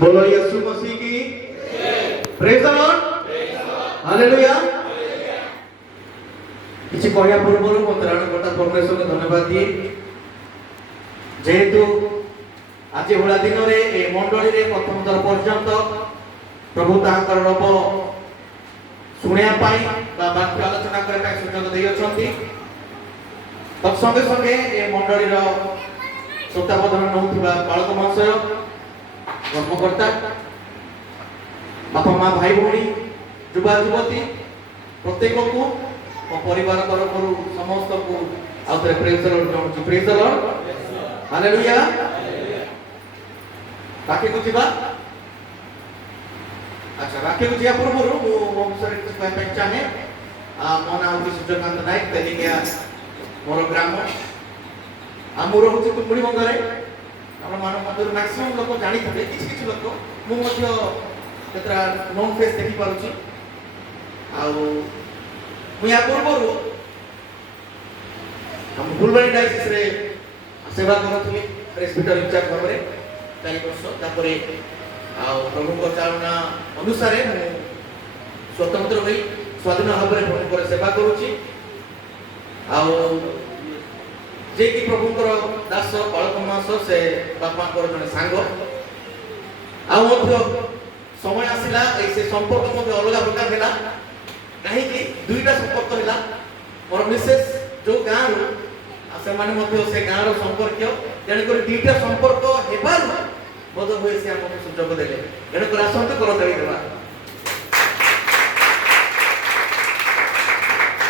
बोलो यीशु मसीह की praise the lord hallelujah. किसी कहया पूर्व त्राण कर्ता परमेश्वर को धन्यवाद दिए जेहेतु आज भला दिन में मंडली में प्रथम थर पर्यंत प्रभु तांकर रब शुणा वाक्य आलोचना करने सुजोग दे तत्संगे संगे ए मंडलीर तत्वावधान नौथिबा बालक महाशय कर्मकर्ता बापा माँ भाई भौणी युवा युवती प्रत्येक को परिवार तरफ समस्त को आउे praise the lord praise the lord hallelujah. बाकी को जीवा अच्छा बाकी को जिया पूर्व मो विषय किसी कहते चाहे मो ना हूँ सूर्यकांत नायक तेलिंगिया मोर ग्राम आमर हूँ तुमड़ी बंधरे आप मध्य मैक्सीम लोक जानी थे किसी लोक मुझे नोन फेस देखी पार्टी या पूर्व हम फुलबाणी डायसिस सेवा करुली प्रेसबिटर इंचार्ज भाव में 4 वर्ष प्रभु चालना अनुसार स्वतंत्र हो स्वाधीन भाव में प्रभु सेवा करुच्ची जे कि प्रभुंकर दास बालक मास से बापा जड़े सांग समय आसला से संपर्क अलग प्रकार है कहीं दुईटा संपर्क है मोर मिसेस जो गाँव से गाँव संपर्क तेणुक दुईटा संपर्क हेबार बोध हुए से आम सुजोग देले तेणुक आसतु करताड़ी देवा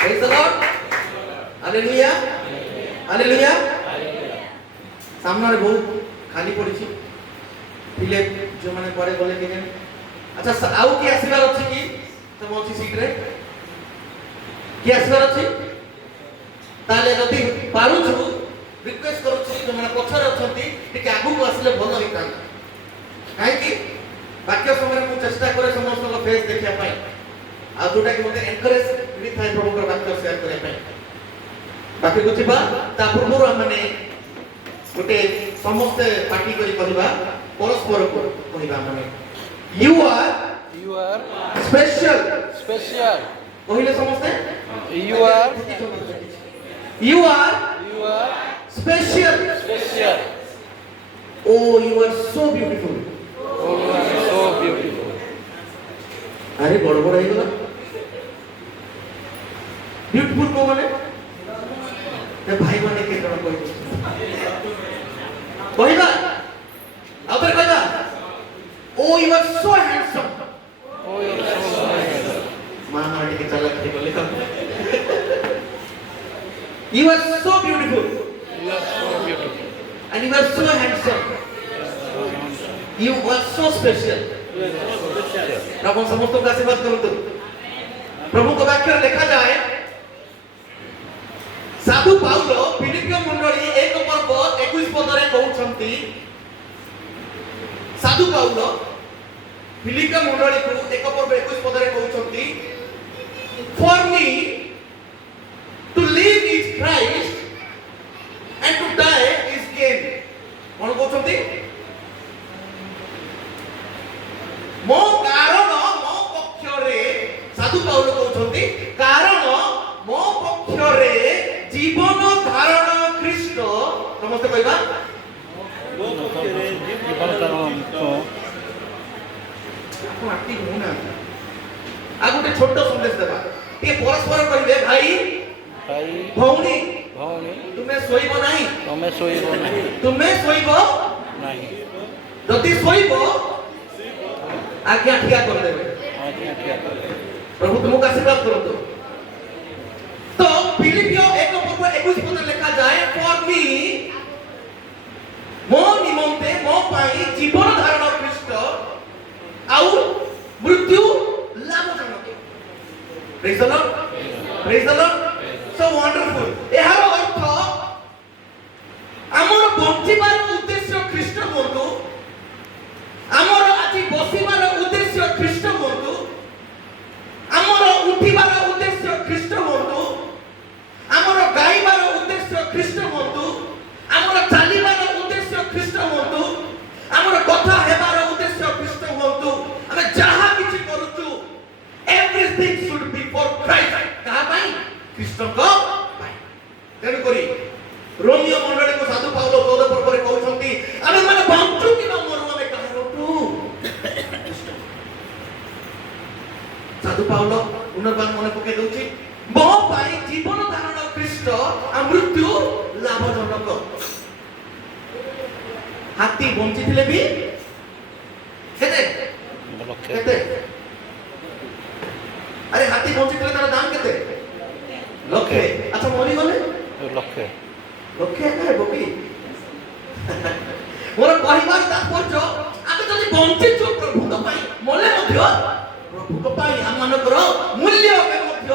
praise the lord hallelujah hallelujah. सामने बहुत खाली पड़ी थिले जो माने परे गले के अच्छा आउ की आसीबार अछि कि तुम अछि सीट रे कि आसीबार अछि ताले जदि पारुछु रिक्वेस्ट करूछि जो माने पछर अछंती टिके आगु को आसले भलो होइता काहे कि बाकी समय मु चेष्टा करे समस्त को फेस देखिया पाई आ जोटा कि मते एनकरेज मिली थाए प्रभु को बाकी शेयर करे पाई बाकी कुछ बा ता पूर्व माने गोटे समस्त पार्टी करी कहबा परस्पर को कहबा माने you are special कहले समस्त you are special oh you are so beautiful अरे गड़बड़ है गला ब्यूटीफुल को माने ते भाई माने के जण कहबा आउतर कहबा oh you are so handsome मामा के चला के बोले you are so beautiful and you are so handsome you are so special प्रभु समस्त का आशीर्वाद करो प्रभु को वाक्य लिखा जाए साधु पाउल फिलिपियो मंडली 1 पर्व 21 पद रे कहउछंती साधु पाउल फिलिपियो मंडली को 1 पर्व 21 पद रे कहउछंती for me to live is Christ and to die is gain कोन कहउछंती मो कारण मो पक्ष रे साधु पाउल कहउछंती कारण मो पक्ष रे जीवन धारण ख्रीष्ट समस्त कहबा मो पक्ष रे जीवन धारण तो आपन एक्टिव होना आ गोटे छोट संदेश देबा ए परस्पर कहबे भाई भौणी तुमे सोइबो नाही तुमे सोइबो नाही जति सोइबो आज्ञा ठिया कर देबे प्रभु तुमको आशीर्वाद करतो तो फिलिपियो 1 पर्व 21 पद लिखा जाए फॉर मी मो निमंते मो पाई जीवन धारण ख्रीष्ट आउ मृत्यु लाभजनक praise the lord so wonderful एहार अर्थ हमर बंचिबार उद्देश्य ख्रीष्ट होतो हमर आज बसिबार उद्देश्य ख्रीष्ट होतो हमर उठिबार उद्देश्य ख्रीष्ट होतो हमर गाइबार उद्देश्य ख्रीष्ट होतो हमर चालिबार उद्देश्य ख्रीष्ट होतो हमर कथा हेबार उद्देश्य ହାତୀ ବଞ୍ଚିଥିଲେ ବି କେତେ ଲକ୍ଷେ କେତେ আরে হাতি বঞ্চিত তার দাম কেতে লক্ষে আচ্ছা মরিগলে লক্ষে লক্ষে একা বকি মোর কহিবার তাৎপর্য আমি যদি বঞ্চিত প্রভুଙ୍କ ପାଇଁ মলে ମଧ୍ୟ প্রভুଙ୍କ ପାଇଁ ଆମମାନଙ୍କର মূল্য হবে ମଧ୍ୟ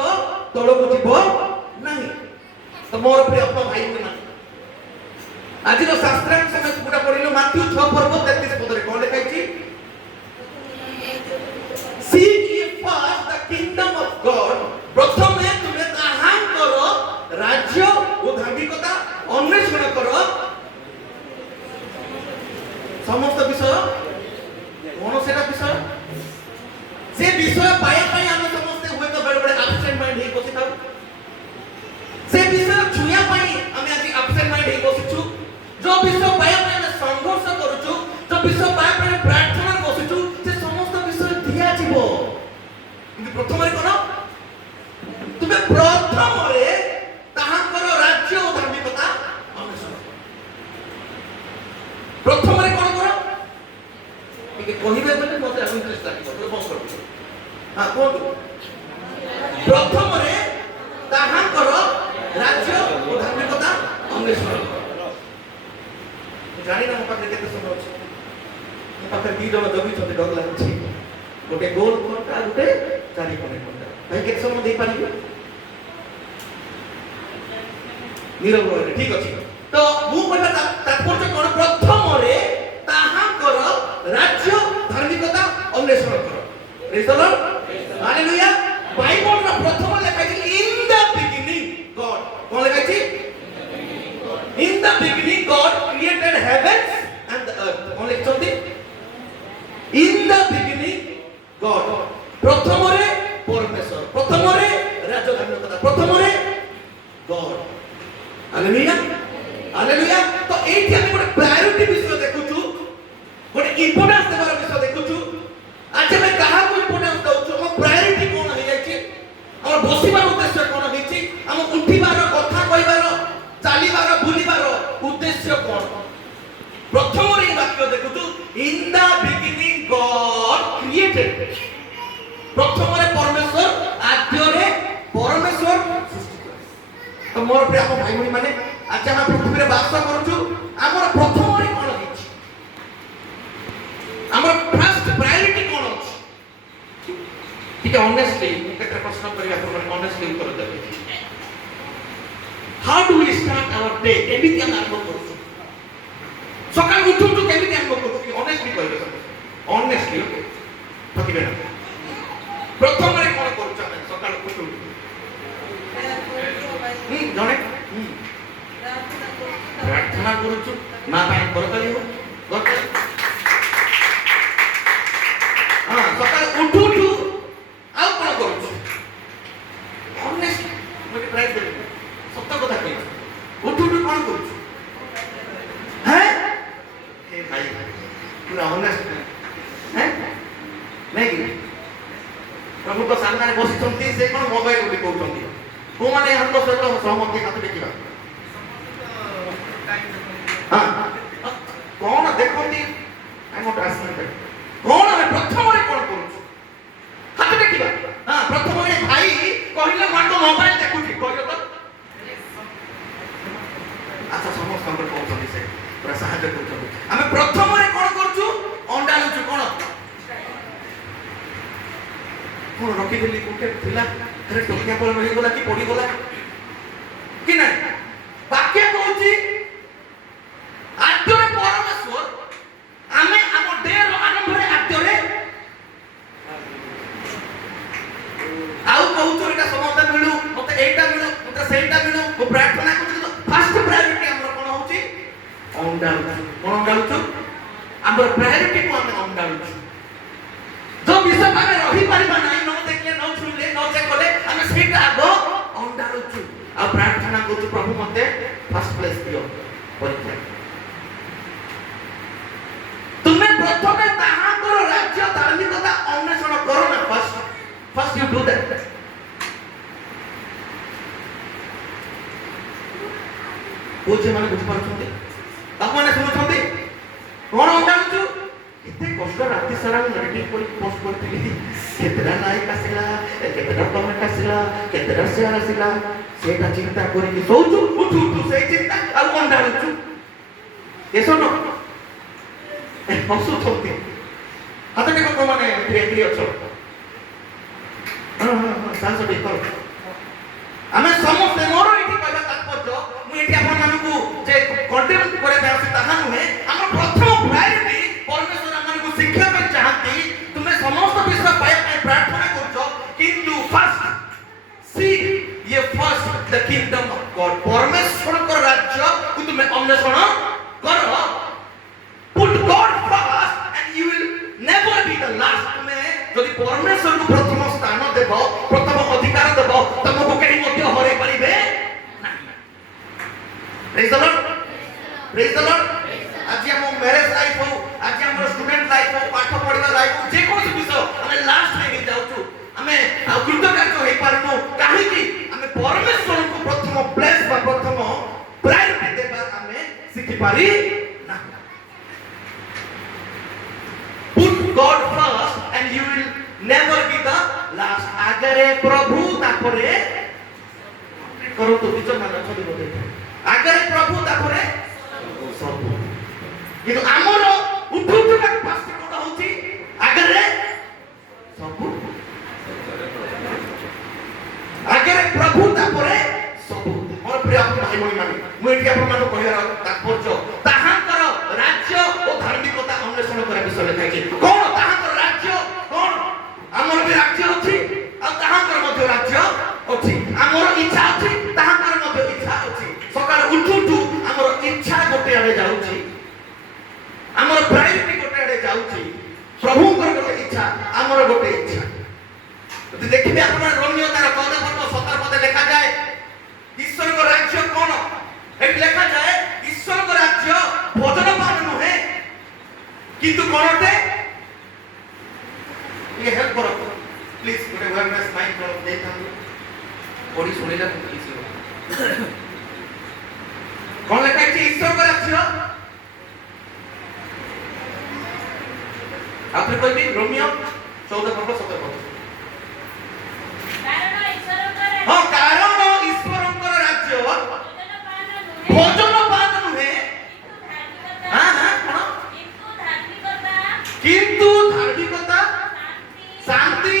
ତଳକୁ ଯିବ ନାହିଁ ତ ମୋର ପ୍ରିୟ ଭାଇ ଭଉଣୀ ଆଜିର ଶାସ୍ତ୍ରାର୍ଥ ସମୟ ପୁରା ପଢିଲୁ ମାଥ୍ୟୁ 6 ପର୍ବ 33 ପଦରେ କଣ ଲେଖା ହେଇଛି Seek ye first the kingdom of God. প্রথমে তুমি তাহাঙ্কর রাজ্য ও ধার্মিকতা অন্বেষণ করো সমস্ত বিষয় কোন সেটা বিষয় সে বিষয় পাইয়া পাই আমি সমস্ত হয়তো বড় বড় অ্যাবসেন্ট মাইন্ড হয়ে বসে থাকো সে বিষয় ছুঁয়া পাই আমি আজ অ্যাবসেন্ট মাইন্ড হয়ে বসিছু যে বিষয় পাইয়া পাই আমি সংঘর্ষ করুছু যে বিষয় পাইয়া পাই প্রার্থনা বসিছু সে সমস্ত বিষয় দিয়া যাব কিন্তু প্রথমে কোন তুমি প্রথমে তাহাঙ্কর রাজ্য ও ধার্মিকতা অন্বেষণ প্রথমে কোন করো ঠিক কহিবে বলে মতে আমি ইন্টারেস্ট লাগিব তো বন্ধ করব হ্যাঁ কোন প্রথমে তাহাঙ্কর রাজ্য ও ধার্মিকতা অন্বেষণ জানি না মোটা কেতে সময় আছে পাখে ଦି ଜଣ ଜଗିଛନ୍ତି ଡର ଲାଗୁଛି ଗୋଟେ ଗୋଲ ଘଣ୍ଟା ଗୋଟେ ଚାରି କୋଣେ ଘଣ୍ଟା ଭାଇ କେତେ ସମୟ ଦେଇପାରିବେ ନିରବ ରହିଲେ ଠିକ ଅଛି ତ ମୁଁ କହିବା ତାତ୍ପର୍ଯ୍ୟ କଣ ପ୍ରଥମରେ ତାହାଙ୍କର ରାଜ୍ୟ ଧାର୍ମିକତା ଅନ୍ୱେଷଣ କର ପ୍ରେଜ୍ ଦ ଲର୍ଡ ହାଲେଲୁୟା ବାଇବଲର ପ୍ରଥମ ଲେଖା ଅଛି ଇନ ଦ ବିଗିନିଂ ଗଡ୍ କଣ ଲେଖା ଅଛି in the beginning God created heavens and the earth କଣ ଲେଖିଛନ୍ତି In the beginning, God. প্রথমরে পরমেশ্বর প্রথমরে রাজ্য ধার্মিকতা প্রথমরে God. হালেলুয়া হালেলুয়া তো এইটি আমি ଗୋଟେ প্রায়োরিটি বিষয় দেখুଛୁ ଗୋଟେ ইম্পর্টেন্স দেবার বিষয় দেখুଛୁ আজ আমি কাহাକୁ ইম্পর্টেন্স দউଛୁ ଆମ প্রায়োরিটি কোন হৈ যাইছি আমার বসিবার উদ্দেশ্য কোন হইছি ଆମ উঠিবার কথা কইবার চালিবার বুলিবার উদ্দেশ্য কোন প্রথমরে এই বাক্য দেখুଛୁ In the beginning God created. প্রথমরে পরমেশ্বর আদ্যরে পরমেশ্বর সৃষ্টি করে তো মোর প্রিয় ভাই ভଉଣୀ মানে আজ আমরা পৃথিবীরে বাস করুଛୁ আমার প্রথমরে কোন হইছি আমার ফার্স্ট প্রায়োরিটি কোন আছে ঠিক অনেস্টলি একটা প্রশ্ন করি আপনাদের অনেস্টলি উত্তর দেবে how do we start our day কেমিতি আমরা আরম্ভ করছো সকাল উঠু উঠু কেমিতি আরম্ভ করছো অনেস্টলি কইবে অনেস্টলি ওকে ঠকিবে না প্রথমরে কোন করছো আমি সকাল উঠু উঠু জনে প্রার্থনা করুଛୁ মা ପାଇଁ করতালি হো করতালি হ্যাঁ সকাল উঠু উঠু ଆଉ কোন করছো অনেস্ট মানে প্রাইজ দেব সত্য কথা কইছো উঠু উঠু কোন করছো হ্যাঁ এ ভাই পুরা অনেস্ট হ্যাঁ নাই কি প্রভু তো সামনে বসিଛନ୍ତି ସେ কোন মোবাইল উঠি কହୁଛନ୍ତି কোমানে হাত সହିତ সহমতি হাত ଦେଖିବା ହଁ কোন দেখନ୍ତି আই নট আস্কিং কোন ଆମେ ପ୍ରଥମରେ কোন କରୁଛୁ হাত ଦେଖିବା ହଁ ପ୍ରଥମରେ ଭାଇ କହିଲେ ମୁଁ ମୋବାଇଲ ଦେଖୁଛି କହିଲ ତ আচ্ছা ସମସ୍ତଙ୍କର କହୁଛନ୍ତି ସେ ପୁରା ସାହାଯ୍ୟ କରୁଛନ୍ତି ଆମେ ପ୍ରଥମରେ কোন କରୁଛୁ ଅଣ୍ଡା ଲୁଛୁ কোন কোন ରଖିଦେଲି କୋଟେ ଥିଲା ଆରେ ଟୋକିଆ ପଳ ମିଳିଗଲା କି ପଡ଼ିଗଲା କି ନାହିଁ ବାକ୍ୟ କହୁଛି ଆଦ୍ୟରେ ପରମେଶ୍ୱର ଆମେ ଆମ ଦେହର ଆରମ୍ଭରେ ଆଦ୍ୟରେ ଆଉ କହୁଛୁ ଏଇଟା ସମସ୍ତେ ମିଳୁ ମତେ ଏଇଟା ମିଳୁ ମତେ ସେଇଟା ମିଳୁ ମୁଁ ପ୍ରାର୍ଥନା କରୁଛି ଫାର୍ଷ୍ଟ ପ୍ରାୟୋରିଟି ଆମର କଣ ହଉଛି ଅଣ୍ଡା ଲୁଛୁ କଣ ଅଣ୍ଡା ଲୁଛୁ ଆମର ପ୍ରାୟୋରିଟି କୁ ଆମେ ଅଣ୍ଡା ଲୁଛୁ जो विषय में रही परिबा नहीं न देखले न छुले न चेकले हम सेटा आगो अंडा रुचु आ प्रार्थना करछु प्रभु मते फर्स्ट प्लेस दियो परीक्षा तुमे प्रथमे ताहा करो राज्य धार्मिकता अन्वेषण करो ना फर्स्ट यू डू दैट बुझे माने बुझ पाछथि आप माने सुनुछथि କଣ ଅଣ୍ଡାଳୁଛୁ? କେତେ କଷ୍ଟ ରାତି ସାରା ମୁଁ ମେଡିଟେଟ୍ କରି ପୋଷ୍ଟ କରିଥିଲି, କେତେଟା ଲାଇକ୍ ଆସିଲା, କେତେଟା କମେଣ୍ଟ ଆସିଲା, କେତେଟା ସେୟାର ଆସିଲା, ସେଇଟା ଚିନ୍ତା କରିକି ଶୋଉଛୁ, ଉଠୁ ଉଠୁ ସେଇ ଚିନ୍ତା ଆଉ ଅଣ୍ଡାଳୁଛୁ। ଏସନ ହସୁଛନ୍ତି। ହାତ ଟେକ ମାନେ ଏଗ୍ରି ଅଛ। ସାହସ ଟିକେ କର। ଆମେ ସମସ୍ତେ ମୋର ଏଠି କହିବା ତାତ୍ପର୍ଯ୍ୟ, ମୁଁ ଏଠି ଆପଣମାନଙ୍କୁ ଯେ କଣ୍ଟେମ୍ପ କରିବା ପାଇଁ ଆସୁଛି ତାହା ନୁହେଁ। ଆମର ପ୍ରଥମ ପ୍ରାୟୋରିଟି ପରମେଶ୍ୱର ଆମମାନଙ୍କୁ ଶିକ୍ଷା ପାଇଁ ଚାହାନ୍ତି। ତୁମେ ସମସ୍ତ ବିଷୟ ପାଇବା ପାଇଁ ପ୍ରାର୍ଥନା କରୁଛ, କିନ୍ତୁ first Sikh ye first the kingdom of God। ପରମେଶ୍ୱରଙ୍କର ରାଜ୍ୟକୁ ତୁମେ ଅନ୍ୱେଷଣ କର। Put God first and you will never be the last। ତୁମେ ଯଦି ପରମେଶ୍ୱରକୁ ପ୍ରଥମ ସ୍ଥାନ ଦେବ, ପ୍ରଥମ ଅଧିକାର ଦେବ, ତମକୁ କେହି ମଧ୍ୟ ହରାଇ ପାରିବେ ନାହିଁ। ପ୍ରେଜ୍ ଦ ଲର୍ଡ, ପ୍ରେଜ୍ ଦ ଲର୍ଡ। ଆଜି ଆମ ମ୍ୟାରେଜ୍ ଲାଇଫ୍ ହଉ, ଆଜି ଆମର ଷ୍ଟୁଡେଣ୍ଟ ଲାଇଫ୍ ହଉ, ପାଠ ପଢିବା ଲାଇଫ୍ ହଉ, ଯେକୌଣସି ବିଷୟ ଆମେ ଲାଷ୍ଟ ହେଇ ଯାଉଛୁ, ଆମେ ଆଉ କୃତକାର୍ଯ୍ୟ ହେଇପାରୁନୁ। କାହିଁକି? ଆମେ ପରମେଶ୍ୱରଙ୍କୁ ପ୍ରଥମ ପ୍ଲେସ୍ ବା ପ୍ରଥମ ପ୍ରାୟୋରିଟି ଦେବା ଆମେ ଶିଖିପାରି ନାହିଁ। Put God first and you will never be the last। ଆଗରେ ପ୍ରଭୁ, ତାପରେ କରନ୍ତୁ ବିଚ ମାନ ଛବି ବୋଧେ, ଆଗରେ ପ୍ରଭୁ ତାପରେ ସବୁ। କିନ୍ତୁ ଆମର ଉଠୁଥିବା ଫାଷ୍ଟ କୋଣ ହଉଛି ଆଗରେ ସବୁ, ଆଗରେ ପ୍ରଭୁ ତାପରେ ସବୁ। ମୋର ପ୍ରିୟ ଭାଇ ଭଉଣୀ ମାନେ, ମୁଁ ଏଠି ଆପଣମାନଙ୍କୁ କହିବାର ତାତ୍ପର୍ଯ୍ୟ ତାହାଙ୍କର ରାଜ୍ୟ ଓ ଧାର୍ମିକତା ଅନ୍ୱେଷଣ କରିବା ବିଷୟ ଲେଖା ହେଇଛି। କଣ ତାହାଙ୍କର ରାଜ୍ୟ? କଣ ଆମର ବି ରାଜ୍ୟ ଅଛି ଆଉ ତାହାଙ୍କର ମଧ୍ୟ ରାଜ୍ୟ ଅଛି। ଆମର ଇଚ୍ଛା ଅଛି, ତାହାଙ୍କର ମଧ୍ୟ ଇଚ୍ଛା ଅଛି। ସକାଳେ ଉଠୁ ଉଠୁ ଆମର ଇଚ୍ଛା ଗୋଟେ ଆଡେ ଯାଉଛି, ଆମର ପ୍ରାୟୋରିଟି ଗୋଟେ ଆଡେ ଯାଉଛି। ପ୍ରଭୁଙ୍କର ଗୋଟେ ଇଚ୍ଛା, ଆମର ଗୋଟେ ଇଚ୍ଛା। ଯଦି ଦେଖିବେ ଆପଣ ରୋମିଓ ତାର 14 ପର୍ବ 17 ପଦେ ଲେଖାଯାଏ ଈଶ୍ୱରଙ୍କ ରାଜ୍ୟ କଣ? ଏଠି ଲେଖାଯାଏ ଈଶ୍ୱରଙ୍କ ରାଜ୍ୟ ଭୋଜନ ପାନ ନୁହେଁ, କିନ୍ତୁ କଣ ଅଟେ? ଟିକେ ହେଲ୍ପ କର ପ୍ଲିଜ, ଗୋଟେ ୱେବନେସ୍ ମାଇକ୍ କର ଦେଇଥାନ୍ତୁ, ପଢି ଶୁଣିଲେ କିଛି କଣ ଲେଖା ହେଇଛି? ଈଶ୍ୱରଙ୍କ ରାଜ୍ୟ। ଆଉଥରେ କହିବି, ରୋମିଓ 14 ପର୍ବ 17 ପଦ। ହଁ, କାରଣ ଈଶ୍ୱରଙ୍କର ରାଜ୍ୟ ଭୋଜନ ପାନ ନୁହେଁ, କିନ୍ତୁ ଧାର୍ମିକତା, ଶାନ୍ତି।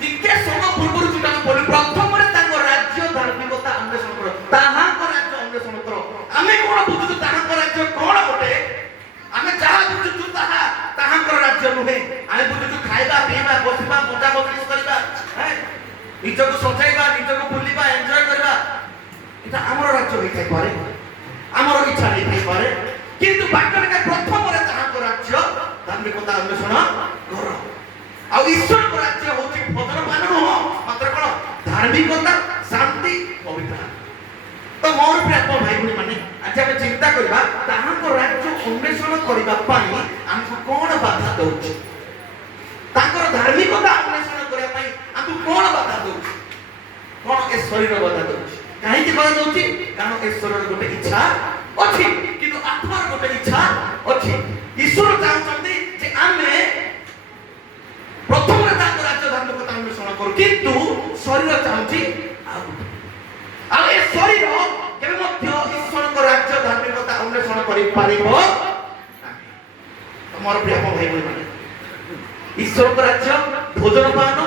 ଟିକେ ସମୟ ପୂର୍ବରୁ ଯୋଉଟା ଆମେ ପଢିଲୁ, ପ୍ରଥମରେ ତାଙ୍କ ରାଜ୍ୟ ଧାର୍ମିକତା ଅନ୍ୱେଷଣ କର, ତାହାଙ୍କ ରାଜ୍ୟ ଅନ୍ୱେଷଣ କର। ଆମେ କଣ ବୁଝୁଛୁ ତାହାଙ୍କ ରାଜ୍ୟ କଣ ଗୋଟେ? ଆମେ ଯାହା ବୁଝୁଛୁ ତାହା ତାହାଙ୍କର ରାଜ୍ୟ ନୁହେଁ। ଆମେ ବୁଝୁଛୁ ଖାଇବା, ପିଇବା, ବସିବା, ମଜା ମଜଲିସ୍ କରିବା, ନିଜକୁ ସଜାଇବା, ନିଜକୁ ବୁଲିବା, ଏନ୍ଜୟ କରିବା, এটা ଆମର ରାଜ୍ୟ ହେଇଥାଇପାରେ, ଆମର ଇଚ୍ଛା ହେଇଥାଇପାରେ। କିନ୍ତୁ ବାକ୍ୟରେ ପ୍ରଥମରେ ତାହାଙ୍କ ରାଜ୍ୟ ଧାର୍ମିକତା ଅନ୍ୱେଷଣ କର। ଆଉ ଈଶ୍ୱରଙ୍କ ରାଜ୍ୟ ହଉଛି ଭୋଜନ ପାନ ନୁହଁ, ମାତ୍ର କଣ? ଧାର୍ମିକତା, ଶାନ୍ତି, ପବିତ୍ରତା। ତ ମୋର ପ୍ରିୟ ଭାଇ ଭଉଣୀ ମାନେ, ଆଜି ଆମେ ଚିନ୍ତା କରିବା ତାହାଙ୍କ ରାଜ୍ୟ ଅନ୍ୱେଷଣ କରିବା ପାଇଁ ଆମକୁ କଣ ବାଧା ଦଉଛି? ତାଙ୍କର ଧାର୍ମିକତା ଅନ୍ୱେଷଣ କରିବା ପାଇଁ ଆମକୁ କଣ ବାଧା ଦଉଛି? କଣ ଏ ଶରୀର ବାଧା ଦଉଛି? କାହିଁକି ବାଧା ଦଉଛି? କାରଣ ଏ ଶରୀରର ଗୋଟେ ଇଚ୍ଛା ଅଛି, କିନ୍ତୁ ଆତ୍ମାର ଗୋଟେ ଇଚ୍ଛା ଅଛି। ଈଶ୍ୱର ଚାହୁଁଛନ୍ତି ଯେ ଆମେ ପ୍ରଥମରେ ତାଙ୍କ ରାଜ୍ୟ ଧାର୍ମିକତା ଅନ୍ୱେଷଣ କରୁ, କିନ୍ତୁ ଶରୀର ଚାହୁଁଛି ଆଉ ଏ ଶରୀର କେବେ ମଧ୍ୟ ଈଶ୍ୱରଙ୍କ ରାଜ୍ୟ ଧାର୍ମିକତା ଅନ୍ୱେଷଣ କରିପାରିବ ନାହିଁ। ମୋର ପ୍ରିୟ ଭାଇ ଭଉଣୀ ମାନେ, ଈଶ୍ୱରଙ୍କ ରାଜ୍ୟ ଭୋଜନ ପାନ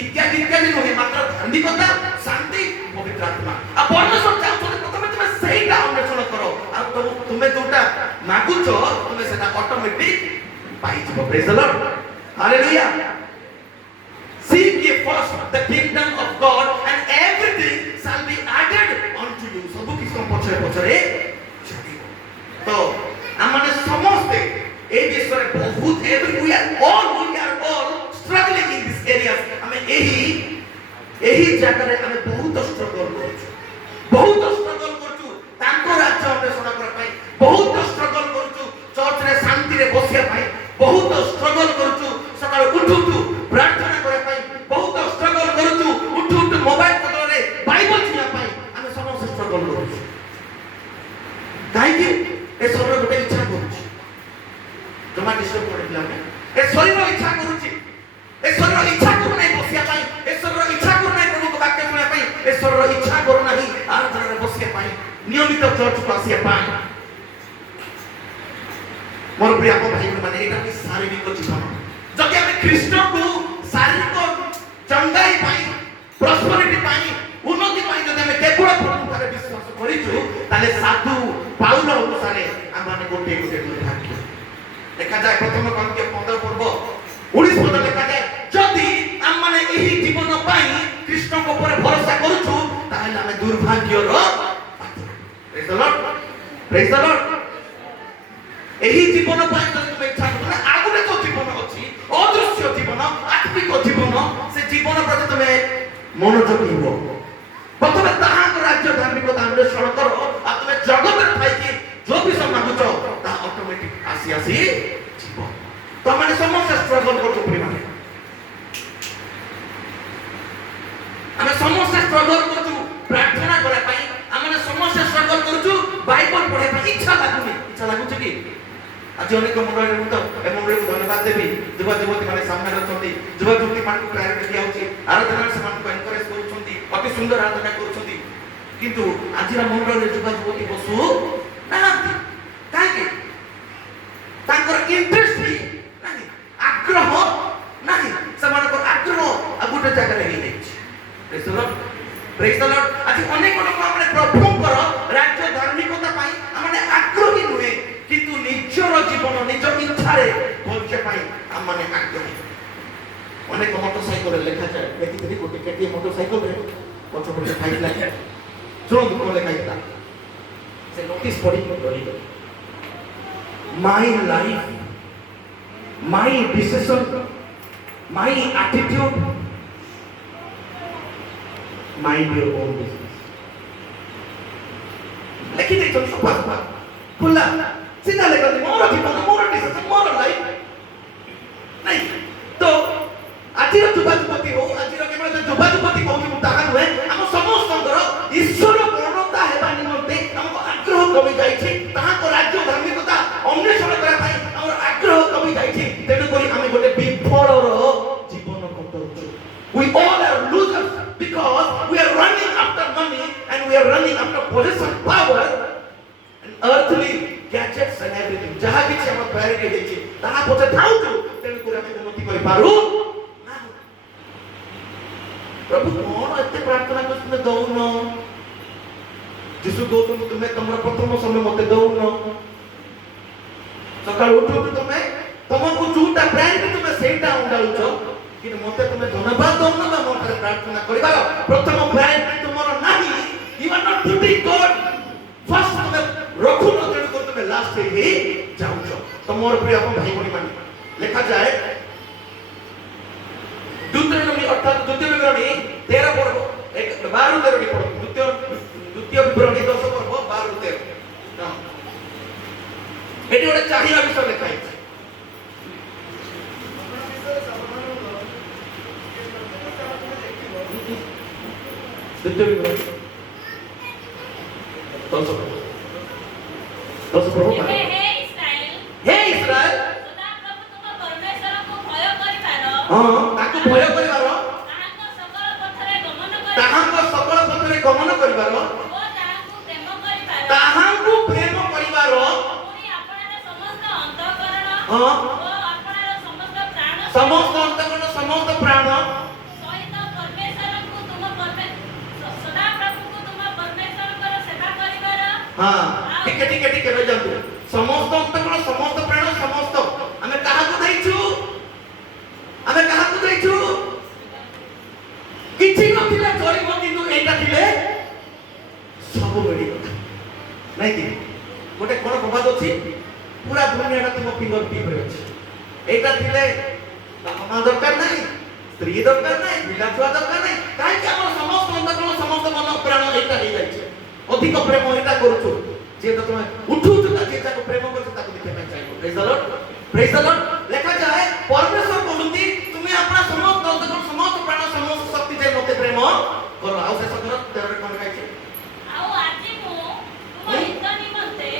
ଇତ୍ୟାଦି ଇତ୍ୟାଦି ନୁହେଁ, ମାତ୍ର ଧାର୍ମିକତା, ଶାନ୍ତି, ପବିତ୍ର ଆତ୍ମା। ଆଉ ପରମେଶ୍ୱର ଚାହୁଁଛନ୍ତି ପ୍ରଥମେ ତୁମେ ସେଇଟା ଅନ୍ୱେଷଣ କର, ଆଉ ତୁମେ ଯୋଉଟା ମାଗୁଛ ତୁମେ ସେଟା ଅଟୋମେଟିକ ପାଇଯିବ। Praise the lord, hallelujah. Seek ye first the kingdom of God and everything shall be added unto you। ସବୁ କିଛି ପଛରେ ପଛରେ ଚାଲିବ। ତ ଆମମାନେ ସମସ୍ତେ এই বিষয়ে বহুত we are all struggling in this areas। ଆମେ ଏହି ଜାଗାରେ ଆମେ ବହୁତ struggle କରୁଛୁ, ତାଙ୍କ ରାଜ୍ୟ ଅନ୍ୱେଷଣ କରିବା ପାଇଁ, ବହୁତ struggle କରୁଛୁ ଚର୍ଚ୍ଚରେ ଶାନ୍ତିରେ ବସିବା ପାଇଁ, ବହୁତ struggle କରୁଛୁ ସକାଳୁ ଉଠୁ ଉଠୁ ପ୍ରାର୍ଥନା କରିବା ପାଇଁ, ବହୁତ struggle କରୁଛୁ ଉଠୁ ଉଠୁ ମୋବାଇଲ ବଦଳରେ ବାଇବଲ ଛୁଇଁବା ପାଇଁ। ଆମେ ସମସ୍ତେ struggle କରୁଛୁ। କାହିଁକି ଏ ଶରୀର ଗୋଟେ ଇଚ୍ଛା କରୁଛି ଜମା ଡିଷ୍ଟର୍ବ କରିଥିଲା ଆମେ ଏ ଶରୀର ଇଚ୍ଛା କରୁଛି ଏ ଶରୀର ଇଚ୍ଛା କରୁନାହିଁ ବସିବା ପାଇଁ ଏ ଶରୀର ଇଚ୍ଛା କରୁନାହିଁ ପ୍ରଭୁଙ୍କ ବାକ୍ୟ ଶୁଣିବା ପାଇଁ ଏ ଶରୀର ଇଚ୍ଛା କରୁନାହିଁ ଆରାଧନାରେ ବସିବା ପାଇଁ ନିୟମିତ ଚର୍ଚ୍ଚକୁ ଆସିବା ପାଇଁ ମୋର ପ୍ରିୟ ଭାଇ ମାନେ ଏଇଟା ହଉଛି ଶାରୀରିକ ଜୀବନ ଯଦି ଆମେ ଖ୍ରୀଷ୍ଟଙ୍କୁ ଶାରୀରିକ ଚଙ୍ଗାଇ ପାଇଁ ପ୍ରସ୍ପରିଟି ପାଇଁ ଉନ୍ନତି ପାଇଁ ଯଦି ଆମେ କେବଳ ପ୍ରଭୁଙ୍କରେ ବିଶ୍ୱାସ କରିଛୁ ତାହେଲେ ସାଧୁ ପାଉଲ ଅନୁସାରେ ଆମମାନେ ଗୋଟିଏ ଦୁର୍ଭାଗ୍ୟ ଲେଖାଯାଏ ପ୍ରଥମ କର୍ଣ୍ଥିୟ 15 ପର୍ବ 19 ପଦ ଲେଖାଯାଏ ଯଦି ଆମମାନେ ଏହି ଜୀବନ ପାଇଁ କୃଷ୍ଣଙ୍କ ଉପରେ ଭରସା କରୁଛୁ ତାହେଲେ ଆମେ ଦୁର୍ଭାଗ୍ୟର ପ୍ରେଜ୍ ଦ ଲର୍ଡ ପ୍ରେଜ୍ ଦ ଲର୍ଡ ଏହି ଜୀବନ ପାଇଁ ଯଦି ତୁମେ ଇଚ୍ଛା କରୁଛ ଆଉ ଗୋଟେ ଯୋଉ ଜୀବନ ଅଛି ଅଦୃଶ୍ୟ ଜୀବନ ଆତ୍ମିକ ଜୀବନ ସେ ଜୀବନ ପ୍ରତି ତୁମେ ମନୋଯୋଗ ହେବ ପ୍ରଥମେ ତାହାଙ୍କ ରାଜ୍ୟ ଧାର୍ମିକତା ଅନ୍ୱେଷଣ କର ଆଉ ତୁମେ ଜଗତରେ ଥାଇକି ଯୋଉ ବିଷୟ ମାଗୁଛ ତାହା ଅଟୋମେଟିକ ଆସି ଯିବ ତମମାନେ ସମସ୍ତେ ଷ୍ଟ୍ରଗଲ କରୁଛୁ ପିଲାମାନେ ଆମେ ସମସ୍ତେ ଷ୍ଟ୍ରଗଲ କରୁଛୁ ପ୍ରାର୍ଥନା କରିବା ପାଇଁ ଆମେ ସମସ୍ତେ ଷ୍ଟ୍ରଗଲ କରୁଛୁ ବାଇବଲ ପଢିବା ପାଇଁ ଇଚ୍ଛା ଲାଗୁଛି କି ଆଜି ଅନେକ ମଣ୍ଡଳୀରେ ମୁଁ ତ ଏ ମଣ୍ଡଳୀକୁ ଧନ୍ୟବାଦ ଦେବି ଯୁବ ଯୁବତୀ ମାନେ ସାମ୍ନାରେ ଅଛନ୍ତି ଯୁବ ଯୁବତୀ ମାନଙ୍କୁ ପ୍ରାୟୋରିଟି ଦିଆଯାଉଛି ଆରାଧନାରେ ସେମାନଙ୍କୁ ଏନକରେଜ କରୁଛନ୍ତି ଅତି ସୁନ୍ଦର ଆରାଧନା କରୁଛନ୍ତି କିନ୍ତୁ ଆଜିର ମଣ୍ଡଳୀରେ ଯୁବ ଯୁବତୀ ବସୁ ନାହାନ୍ତି କାହିଁକି ତାଙ୍କର ଇଣ୍ଟରେଷ୍ଟ ନାହିଁ ଆଗ୍ରହ ନାହିଁ ସେମାନଙ୍କର ଆଗ୍ରହ ଆଉ ଗୋଟେ ଜାଗାରେ ହେଇଯାଇଛି ପ୍ରେଜ୍ ଦ ଲର୍ଡ ଆଜି ଅନେକ ଲୋକ ଆମେ ପ୍ରଭୁଙ୍କର ରାଜ୍ୟ ଧାର୍ମିକତା ପାଇଁ ଆମେ ଆଗ୍ରହୀ ନୁହେଁ କିନ୍ତୁ ନିଜର ଜୀବନ ନିଜ ଇଚ୍ଛାରେ ବଞ୍ଚିବା ପାଇଁ ଆମେ ଆଗ୍ରହୀ ଅନେକ ମୋଟରସାଇକେଲରେ ଲେଖାଯାଏ ଦେଖିଥିଲି ଗୋଟେ କେଟିଏ ମୋଟରସାଇକେଲରେ ପଛପଟେ ଖାଇଥିଲା ଶୁଣନ୍ତୁ କଣ ଲେଖାଯାଇଥିଲା ସେ ନୋଟିସ୍ ପଢିକି ରହିବେ My life, my decision, my attitude, mind your own business. लेकिन एक चीज सुपर खुला सीधा लेकर मोर जीवन मोर डिसीजन मोर लाइफ नहीं तो आजिर जुबाजुपति हो आजिर केवल जुबाजुपति कहूँ मु ताहा नुहे हम समस्तंकर ईश्वर पूर्णता हेबा निमंते हमको आग्रह कमी जाइछि ताहा को राज्य धार्मिकता अन्वेषण करा भाई हमर आग्रह कमी जाइछि तेनु करी हम गोटे विफलर जीवन कटौछु we all are losers because we are running after money and we are running after possession power and earthly gadgets and everything jaha kiछि हम प्रायोरिटी देछि ताहा पछे थाउछु तेनु करी हम उन्नति करि पारु प्रभु कौन एते प्रार्थना कर तुम दौन जिसु कहते तुम्हें तुम प्रथम समय मत दौन सकाळ उठु तुम्हें तुमको जोटा प्रायोरिटी तुम्हें सेटा उंडालुछ कि मते तुम्हें धन्यवाद दौन बा मोर प्रार्थना करिबार प्रथम प्रायोरिटी तुमर नाही you are not putting God first तुम्हें रखु न तेणु कर तुम्हें लास्ट हे जाउछ तो मोर प्रिय भाई बहिनी माने लिखा जाए द्वितीय विवरणी 13 पर्व 12 13 पढ़ो द्वितीय विवरणी 10 पर्व 12 13 एटी गोटे चाहिए विषय लिखा है द्वितीय विवरणी 10 पर्व हे इस्राएल सदा प्रभु तुम परमेश्वर को भय करिबार हां ताको भय करिबार ताहांको सकल पथरे गमन करिबार ओ ताहांको प्रेम करिबार पुनी आपणार समस्त अंतःकरण हां ओ आपणार समस्त प्राण समस्त अंतःकरण समस्त प्राण सहित परमेश्वर को तुम सदा प्रभु को तुम परमेश्वर कर सेवा करिबार हां ठीक है रह जातु समस्त अंतःकरण समस्त प्राण समस्त हमें कहा को दैछु किछि नथिले चलिब किंतु एटा थिले सब मिली गला नहीं कि गोटे कोन प्रबाद अछि पूरा दुनियाटा तुम फिंगर टिप रे अछि एटा थिले बापा दरकार नाही स्त्री दरकार नाही पिला छुआ दरकार नाही काहे कि हमर समस्त अंतःकरण समस्त मन प्राण एटा हे जाइछे अधिक प्रेम एटा करूछु जे तो तुम उठू ता जे ताको प्रेम करछ ताको देखै ପାଇଁ चाहबो प्रेज द लॉर्ड लिखा जाए परमेश्वर कहउती तुम्हें अपना समस्त अंतःकरण समस्त प्राण समस्त शक्ति जे मते प्रेम करो आउ से सकर तेरे कोन कहै छै आउ आजि मु तुम हित निमंते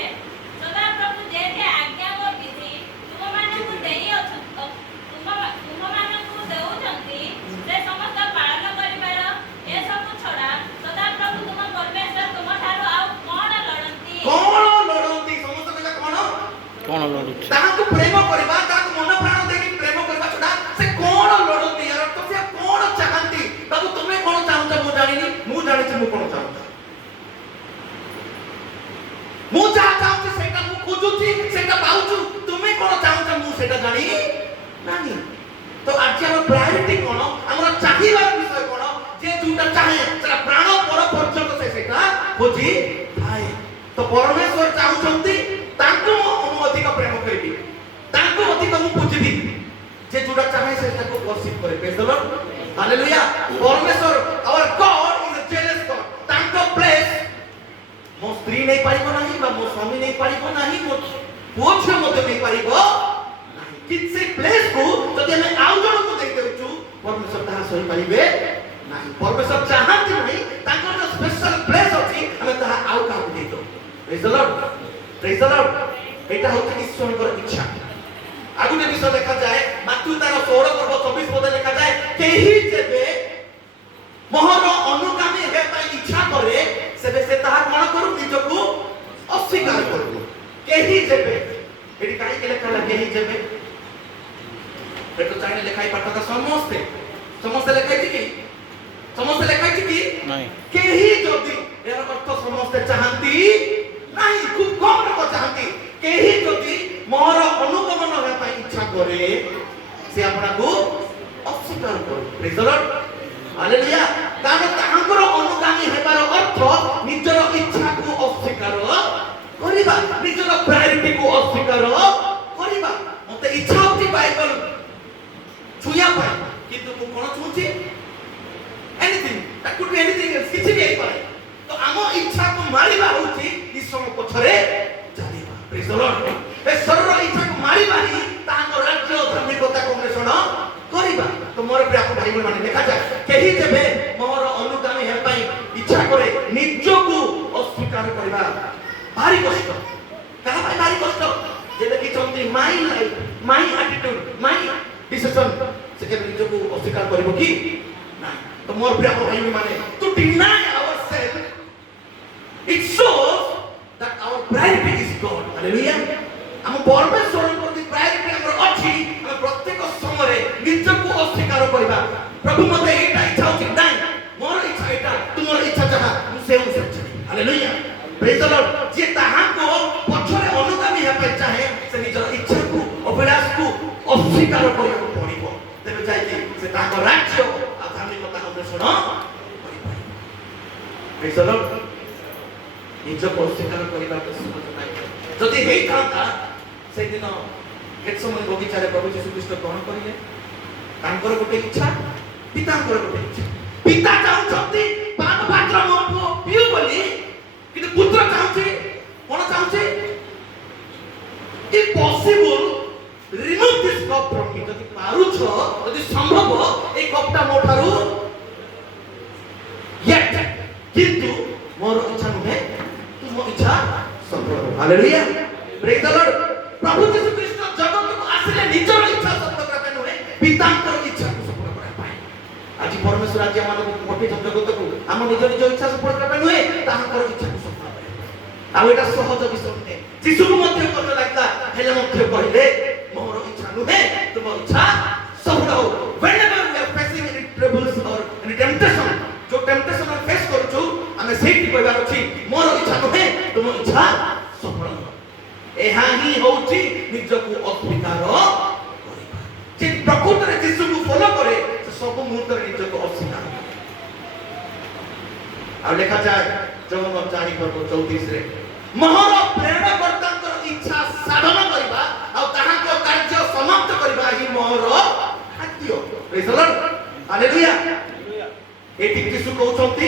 ତାହାକୁ ପ୍ରେମ କରିବା, ତାହାକୁ ମନ ପ୍ରାଣ ଦେଇକି ପ୍ରେମ କରିବା ଛଡ଼ା ସେ କଣ ଲୋଡ଼ନ୍ତି, ୟାର ଅର୍ଥ ସେ କଣ ଚାହାନ୍ତି। ବାବୁ ତୁମେ କଣ ଚାହୁଁଛ ମୁଁ ଜାଣିନି, ମୁଁ ଜାଣିଛି ମୁଁ କଣ ଚାହୁଁଛି। ମୁଁ ଯାହା ଚାହୁଁଛି ସେଇଟା ମୁଁ ଖୋଜୁଛି, ସେଇଟା ପାଉଛୁ। ତୁମେ କଣ ଚାହୁଁଛ ମୁଁ ସେଇଟା ଜାଣି ନାହିଁ। ତ ଆଜି ଆମର ପ୍ରାୟୋରିଟି କଣ, ଆମର ଚାହିଁବାର ବିଷୟ କଣ? ଯେ ଯୋଉଟା ଚାହେଁ ସେଟା ପ୍ରାଣ ପର ପର୍ଯ୍ୟନ୍ତ ସେ ସେଇଟା ଖୋଜି ଥାଏ। ତ ପରମେଶ୍ୱର ଚାହୁଁଛନ୍ତି ତାଙ୍କୁ ମୁଁ ଅଧିକ ପ୍ରେମ କରିବି, ତାଙ୍କୁ ଅଧିକ ମୁଁ ବୁଝିବି। ଯେ ଯୋଉଟା ଚାହେଁ ସେଟାକୁ ବର୍ଷିତ କରେ। ପ୍ରେଜ୍ ଦ ଲର୍ଡ, ହାଲେଲୁୟା। ପରମେଶ୍ୱର our God is a jealous God। ତାଙ୍କ ପ୍ଲେସ୍ ମୋ ସ୍ତ୍ରୀ ନେଇ ପାରିବ ନାହିଁ, ବା ମୋ ସ୍ୱାମୀ ନେଇ ପାରିବ ନାହିଁ, ମୋ ପୁଅ ଝିଅ ମଧ୍ୟ ନେଇ ପାରିବ ନାହିଁ। କିନ୍ତୁ ସେ ପ୍ଲେସ୍କୁ ଯଦି ଆମେ ଆଉ ଜଣଙ୍କୁ ଦେଇ ଦେଉଛୁ, ପରମେଶ୍ୱର ତାହା ସହିପାରିବେ ନାହିଁ। ପରମେଶ୍ୱର ଚାହାନ୍ତି ନାହିଁ ତାଙ୍କର ଯୋଉ ସ୍ପେଶାଲ ପ୍ଲେସ୍ ଅଛି ଆମେ ତାହା ଆଉ କାହାକୁ ଦେଇଦେଉ। ପ୍ରେଜ୍ ଦ ଲର୍ଡ, ପ୍ରେଜ୍ ଦ ଲର୍ଡ। ଏଇଟା ହେଉଛି ଈଶ୍ୱରଙ୍କର ଇଚ୍ଛା। ଆଉ ଗୋଟେ ବିଷୟ ଲେଖାଯାଏ ମାଥ୍ୟୁ ତାର 16:24 ଲେଖାଯାଏ, କେହି ଯେବେ ମୋହର ଅନୁଗାମୀ ହେବା ପାଇଁ ଇଚ୍ଛା କରେ ସେବେ ସେ ତାହା କଣ କରୁ, ନିଜକୁ ଅସ୍ୱୀକାର କରୁ। କେହି ଯେବେ, ଏଠି କାହିଁକି ଲେଖା ହେଲା କେହି ଯେବେ? ଏଠି ଚାହିଁଲେ ଲେଖା ହେଇପାରନ୍ତା ସମସ୍ତେ, ସମସ୍ତେ ଲେଖାଇଛି କି? ସମସ୍ତେ ଲେଖାଇଛି କି? ନାଇଁ। କେହି ଯଦି, ଏହାର ଅର୍ଥ ସମସ୍ତେ ଚାହାନ୍ତି ନାହିଁ, খুব কম লোক চাহাନ୍ତି। କେହି ଯଦି ମୋର ଅନୁଗମନ ହେବା ପାଇଁ ଇଚ୍ଛା କରେ ସେ ଆପଣଙ୍କୁ ଅସ୍ୱୀକାର କରେ। ପ୍ରେଜ୍ ଦ ଲର୍ଡ, ହାଲେଲୁୟା। କାରଣ ତାଙ୍କର ଅନୁଗାମୀ ହେବାର ଅର୍ଥ ନିଜର ଇଚ୍ଛାକୁ ଅସ୍ୱୀକାର କରିବା, ନିଜର ପ୍ରାୟୋରିଟିକୁ ଅସ୍ୱୀକାର କରିବା। ମୋତେ ଇଚ୍ଛା ହେଉଛି ବାଇବଲ ଛୁଇଁବା ପାଇଁ, କିନ୍ତୁ ମୁଁ କଣ ଛୁଁଛି? Anything, that could be anything else, କିଛି ବି ହେଇପାରେ। ତ ଆମ ଇଚ୍ଛାକୁ ମାରିବା ହେଉଛି ଈଶ୍ୱରଙ୍କ ପଛରେ ଚାଲିବା। ପ୍ରେଜ୍ ଦ ଲର୍ଡ। ଏ ଶରୀର ଇଚ୍ଛାକୁ ମାରିବା ହିଁ ତାଙ୍କ ରାଜ୍ୟ ଧାର୍ମିକତାକୁ ଅନ୍ୱେଷଣ କରିବା। ତ ମୋର ପ୍ରିୟ ଭାଇ ଭଉଣୀମାନେ, ଲେଖାଯାଏ କେହି ଯେବେ ମୋର ଅନୁଗାମୀ ହେବା ପାଇଁ ଇଚ୍ଛା କରେ ନିଜକୁ ଅସ୍ୱୀକାର କରିବା ଭାରି କଷ୍ଟ। କାହା ପାଇଁ ଭାରି କଷ୍ଟ? ଯେ ଦେଖିଛନ୍ତି ମାଇ ଲାଇଫ, ମାଇ ଆଟିଟ୍ୟୁଡ, ମାଇ ଡିସିସନ, ସେ କେବେ ନିଜକୁ ଅସ୍ୱୀକାର କରିବ କି? ନାହିଁ। ତ ମୋର ପ୍ରିୟ ଭାଇ ଭଉଣୀମାନେ, to deny ourselves it shows that our priority is God. Hallelujah. ଆମ ପରମେଶ୍ୱରଙ୍କ ପ୍ରତି ପ୍ରାୟୋରିଟି ଆମର ଅଛି। ଆମେ ପ୍ରତ୍ୟେକ ସମୟରେ ନିଜକୁ ଅସ୍ୱୀକାର କରିବା। ପ୍ରଭୁ ମୋତେ ଏଇଟା ଇଚ୍ଛା ହେଉଛି, ନାହିଁ ମୋର ଇଚ୍ଛା ଏଇଟା, ତୁମର ଇଚ୍ଛା ଯାହା ମୁଁ ସେ ଅନୁସାରେ ଚାହେଁ। ହାଲେଲୁୟା, ପ୍ରେଜ୍ ଦ ଲର୍ଡ। ଯିଏ ତାହାଙ୍କୁ ପଛରେ ଅନୁଗାମୀ ହେବା ପାଇଁ ଚାହେଁ ସେ ନିଜର ଇଚ୍ଛାକୁ, ଅଭିଳାଷକୁ ଅସ୍ୱୀକାର କରିବାକୁ ପଡ଼ିବ। ତେବେ ଯାଇକି ସେ ତାଙ୍କ ରାଜ୍ୟ ଆଉ ଧାର୍ମିକତା ଅନ୍ୱେଷଣ କରିପାରିବ। ପ୍ରେଜ୍ ଦ ଲର୍ଡ। ନିଜକୁ ଅସ୍ୱୀକାର କରିବାକୁ ସହଜ ନାହିଁ। ଯଦି ହେଇଥାନ୍ତା ସେଦିନ ଗେତ୍ସେମନି ବଗିଚାରେ ପ୍ରଭୁ ଯୀଶୁ ଖ୍ରୀଷ୍ଟ କଣ କରିଲେ? ତାଙ୍କର ଗୋଟେ ଇଚ୍ଛା, ପିତାଙ୍କର ଗୋଟେ ଇଚ୍ଛା। ପିତା ଚାହୁଁଛନ୍ତି ପାନ ପାତ୍ର ମୋ ପୁଅ ପିଉ ବୋଲି, କିନ୍ତୁ ପୁତ୍ର ଚାହୁଁଛି କଣ ଚାହୁଁଛି? if possible remove this cup from me। ଯଦି ପାରୁଛ, ଯଦି ସମ୍ଭବ এই କପଟା ମୋ ଠାରୁ yet, କିନ୍ତୁ ମୋର ଇଚ୍ଛା ନୁହେଁ, ତୁମ ଇଚ୍ଛା ସଫଳ ହଉ। ହାଲେଲୁୟା, ପ୍ରେଜ୍ ଦ ଲର୍ଡ। ପ୍ରଭୁ ଯୀଶୁ ଖ୍ରୀଷ୍ଟ ଜଗତକୁ ଆସିଲେ ନିଜର ଇଚ୍ଛା ସଫଳ କରିବା ପାଇଁ ନୁହେଁ, ପିତାଙ୍କର ଇଚ୍ଛାକୁ ସଫଳ କରିବା ପାଇଁ। ଆଜି ପରମେଶ୍ୱର ଆଜି ଆମମାନଙ୍କୁ ପଠେଇଛନ୍ତି ଜଗତକୁ ଆମ ନିଜ ନିଜ ଇଚ୍ଛା ସଫଳ କରିବା ପାଇଁ ନୁହେଁ, ତାହାଙ୍କର ଇଚ୍ଛାକୁ ସଫଳ କରିବା ପାଇଁ। ଆଉ ଏଇଟା ସହଜ ବିଷୟ ନୁହେଁ। ଯୀଶୁକୁ ମଧ୍ୟ କଷ୍ଟ ଲାଗିଲା, ହେଲେ ମଧ୍ୟ କହିଲେ ମୋର ଇଚ୍ଛା ନୁହେଁ, ତୁମ ଇଚ୍ଛା ସଫଳ ହଉ। whenever we are facing any troubles or any temptation, जो टेम्पटेशन में फेस करूछु, हमें सेठी कहबार अछि मोर इच्छा नहे, तुम इच्छा सफल हो। एहा ही होउछि निजको अस्वीकार करिबा। जे प्रकृत रे यीशु को फॉलो करे से सब मुहूर्त रे निजको अस्वीकार करे। आ लिखा जाय जवन 4:34 रे मोहर प्रेरणकर्तांकर इच्छा साधन करिबा आ ताहा को कार्य समाप्त करिबा ही मोहर खाद्य। Praise the lord, hallelujah. एटी यीशु कहउछंती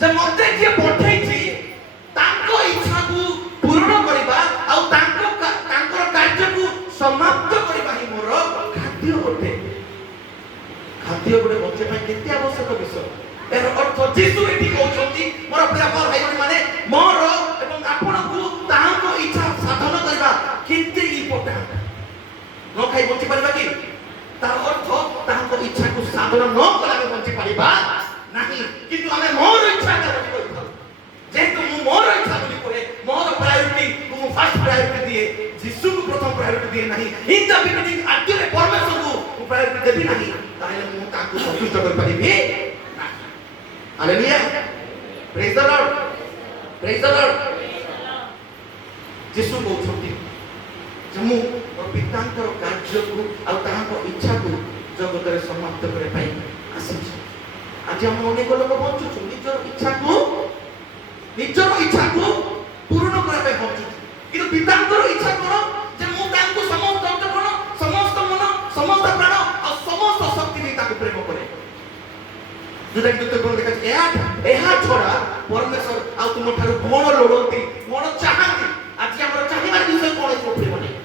जे मते जे पठैछि तांको इच्छा को पूर्ण करिबा आ तांको तांकर कार्य को समाप्त करिबा ही मोर खाद्य होते। खाद्य गुडे बचे ପାଇଁ केते आवश्यक विषय। एरो अर्थ यीशु एटी कहउछंती मोर प्रिय भाई माने मोर एवं आपनको तांको इच्छा साधन करिबा केते इम्पोर्टेंट। न खाइ बचि परबा कि तार अर्थ तांको इच्छा को साधन न ଦେବି ନାହିଁ ତାହେଲେ ମୁଁ ତାଙ୍କୁ ସନ୍ତୁଷ୍ଟ କରିପାରିବି ନାହିଁ। ହାଲେଲୁୟା, ପ୍ରେଜ୍ ଦ ଲର୍ଡ, ପ୍ରେଜ୍ ଦ ଲର୍ଡ। ଯୀଶୁ କହୁଛନ୍ତି ଯେ ମୁଁ ମୋ ପିତାଙ୍କର କାର୍ଯ୍ୟକୁ ଆଉ ତାହାଙ୍କ ଇଚ୍ଛାକୁ ଜଗତରେ ସମାପ୍ତ କରିବା ପାଇଁ ଆସିଛି। ଆଜି ଆମେ ଅନେକ ଲୋକ ବଞ୍ଚୁଛୁ ନିଜର ଇଚ୍ଛାକୁ ପୂରଣ କରିବା ପାଇଁ ବଞ୍ଚୁଛୁ, କିନ୍ତୁ ପିତାଙ୍କର ଇଚ୍ଛା କଣ? ଯେ ମୁଁ ତାଙ୍କୁ ସମସ୍ତ ଅନ୍ତଃକରଣ, ସମସ୍ତ ମନ, ସମସ୍ତ ପ୍ରାଣ ଆଉ ସମସ୍ତ ଶକ୍ତି ଦେଇ ତାଙ୍କୁ ପ୍ରେମ କରେ। ଯୋଉଟା କି ଦେଖାଯାଉଛି ଏହା ଛଡା ପରମେଶ୍ୱର ଆଉ ତୁମ ଠାରୁ କଣ ଲୋଡନ୍ତି, କଣ ଚାହାନ୍ତି? ଆଜି ଆମର ଚାହିଁବାର ବିଷୟ କଣ ପ୍ରେମ ନାହିଁ।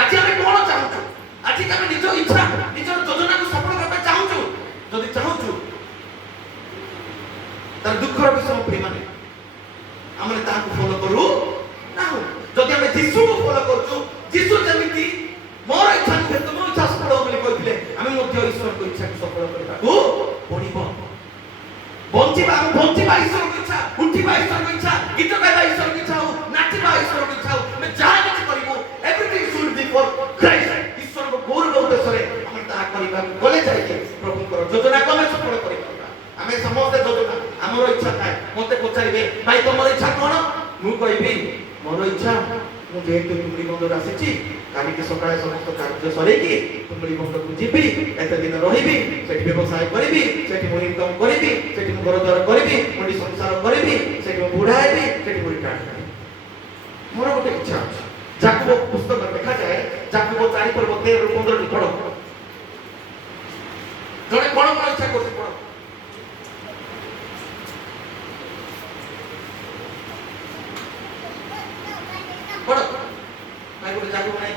ଆଜି ଆମେ କଣ ଚାହୁଁଛୁ? ଆଜି ଆମେ ନିଜ ଇଚ୍ଛା ନିଜର ଯୋଜନାକୁ ସଫଳ କରିବା ପାଇଁ ଚାହୁଁଛୁ। ଯଦି ଚାହୁଁଛୁ ତାର ଦୁଃଖର ବିଷୟ ପ୍ରେମ ନାହିଁ। ଆମେ ତାହାକୁ ଫଲୋ କରୁ ନାହୁଁ। ଯଦି ଆମେ ଯୀଶୁକୁ ଫଲୋ କରୁଛୁ, ଯୀଶୁ ଯେମିତି ମୋର ଇଚ୍ଛା ନୁହେଁ ତୁମର ଇଚ୍ଛା ସଫଳ ହଉ ବୋଲି କହିଥିଲେ, ଆମେ ମଧ୍ୟ ଈଶ୍ୱରଙ୍କ ଇଚ୍ଛାକୁ ସଫଳ କରିବାକୁ ପଡ଼ିବ। ବଞ୍ଚିବା ଈଶ୍ୱରଙ୍କ ଇଚ୍ଛା, ଉଠିବା ଈଶ୍ୱରଙ୍କ ଇଚ୍ଛା, ଗୀତ ଗାଇବା ଈଶ୍ୱରଙ୍କ ଇଚ୍ଛା ହଉ, ନାଚିବା ଈଶ୍ୱରଙ୍କ ଇଚ୍ଛା ହଉ, ଆମେ ଯାହା କିଛି କରିବୁ everything should B for Christ. ଈଶ୍ୱରଙ୍କ ଗୌରବ ଉଦ୍ଦେଶ୍ୟରେ ଆମେ ତାହା କରିବାକୁ ଗଲେ ଯାଇକି ପ୍ରଭୁଙ୍କର ଯୋଜନାକୁ ଆମେ ସଫଳ କରିପାରିବା। ଆମେ ସମସ୍ତେ ଯୋଜନା ଆମର ଇଚ୍ଛା ଥାଏ। ମତେ ପଚାରିବେ ଭାଇ ତମର ଇଚ୍ଛା କଣ? ମୁଁ କହିବି ମୋର ଇଚ୍ଛା, ମୁଁ ଯେହେତୁ ତୁମରି ବନ୍ଦର ଆସିଛି, କାଲିକି ସକାଳେ ସମସ୍ତ କାର୍ଯ୍ୟ ସରେଇକି ତୁମରି ବନ୍ଦରକୁ ଯିବି, ଏତେ ଦିନ ରହିବି, ସେଠି ବ୍ୟବସାୟ କରିବି, ସେଠି ମୁଁ ଇନକମ୍ କରିବି, ସେଠି ମୁଁ ଘର ଦ୍ୱାର କରିବି, ମୁଁ ସଂସାର କରିବି, ସେଠି ମୁଁ ବୁଢା ହେବି, ସେଠି ମୁଁ ରିଟାୟାର୍ଡ ହେବି। ମୋର ଗୋଟେ ଇଚ୍ଛା ଅଛି। ଯାକୁବ ପୁସ୍ତକ ଲେଖାଯାଏ, ଯାକୁବ 4:13-15 ପଢ। ଜଣେ କଣ ଇଚ୍ଛା କରୁଛି ପଢ। ପଢ ଭାଇ, ଗୋଟେ ଯାକୁବ ନାହିଁ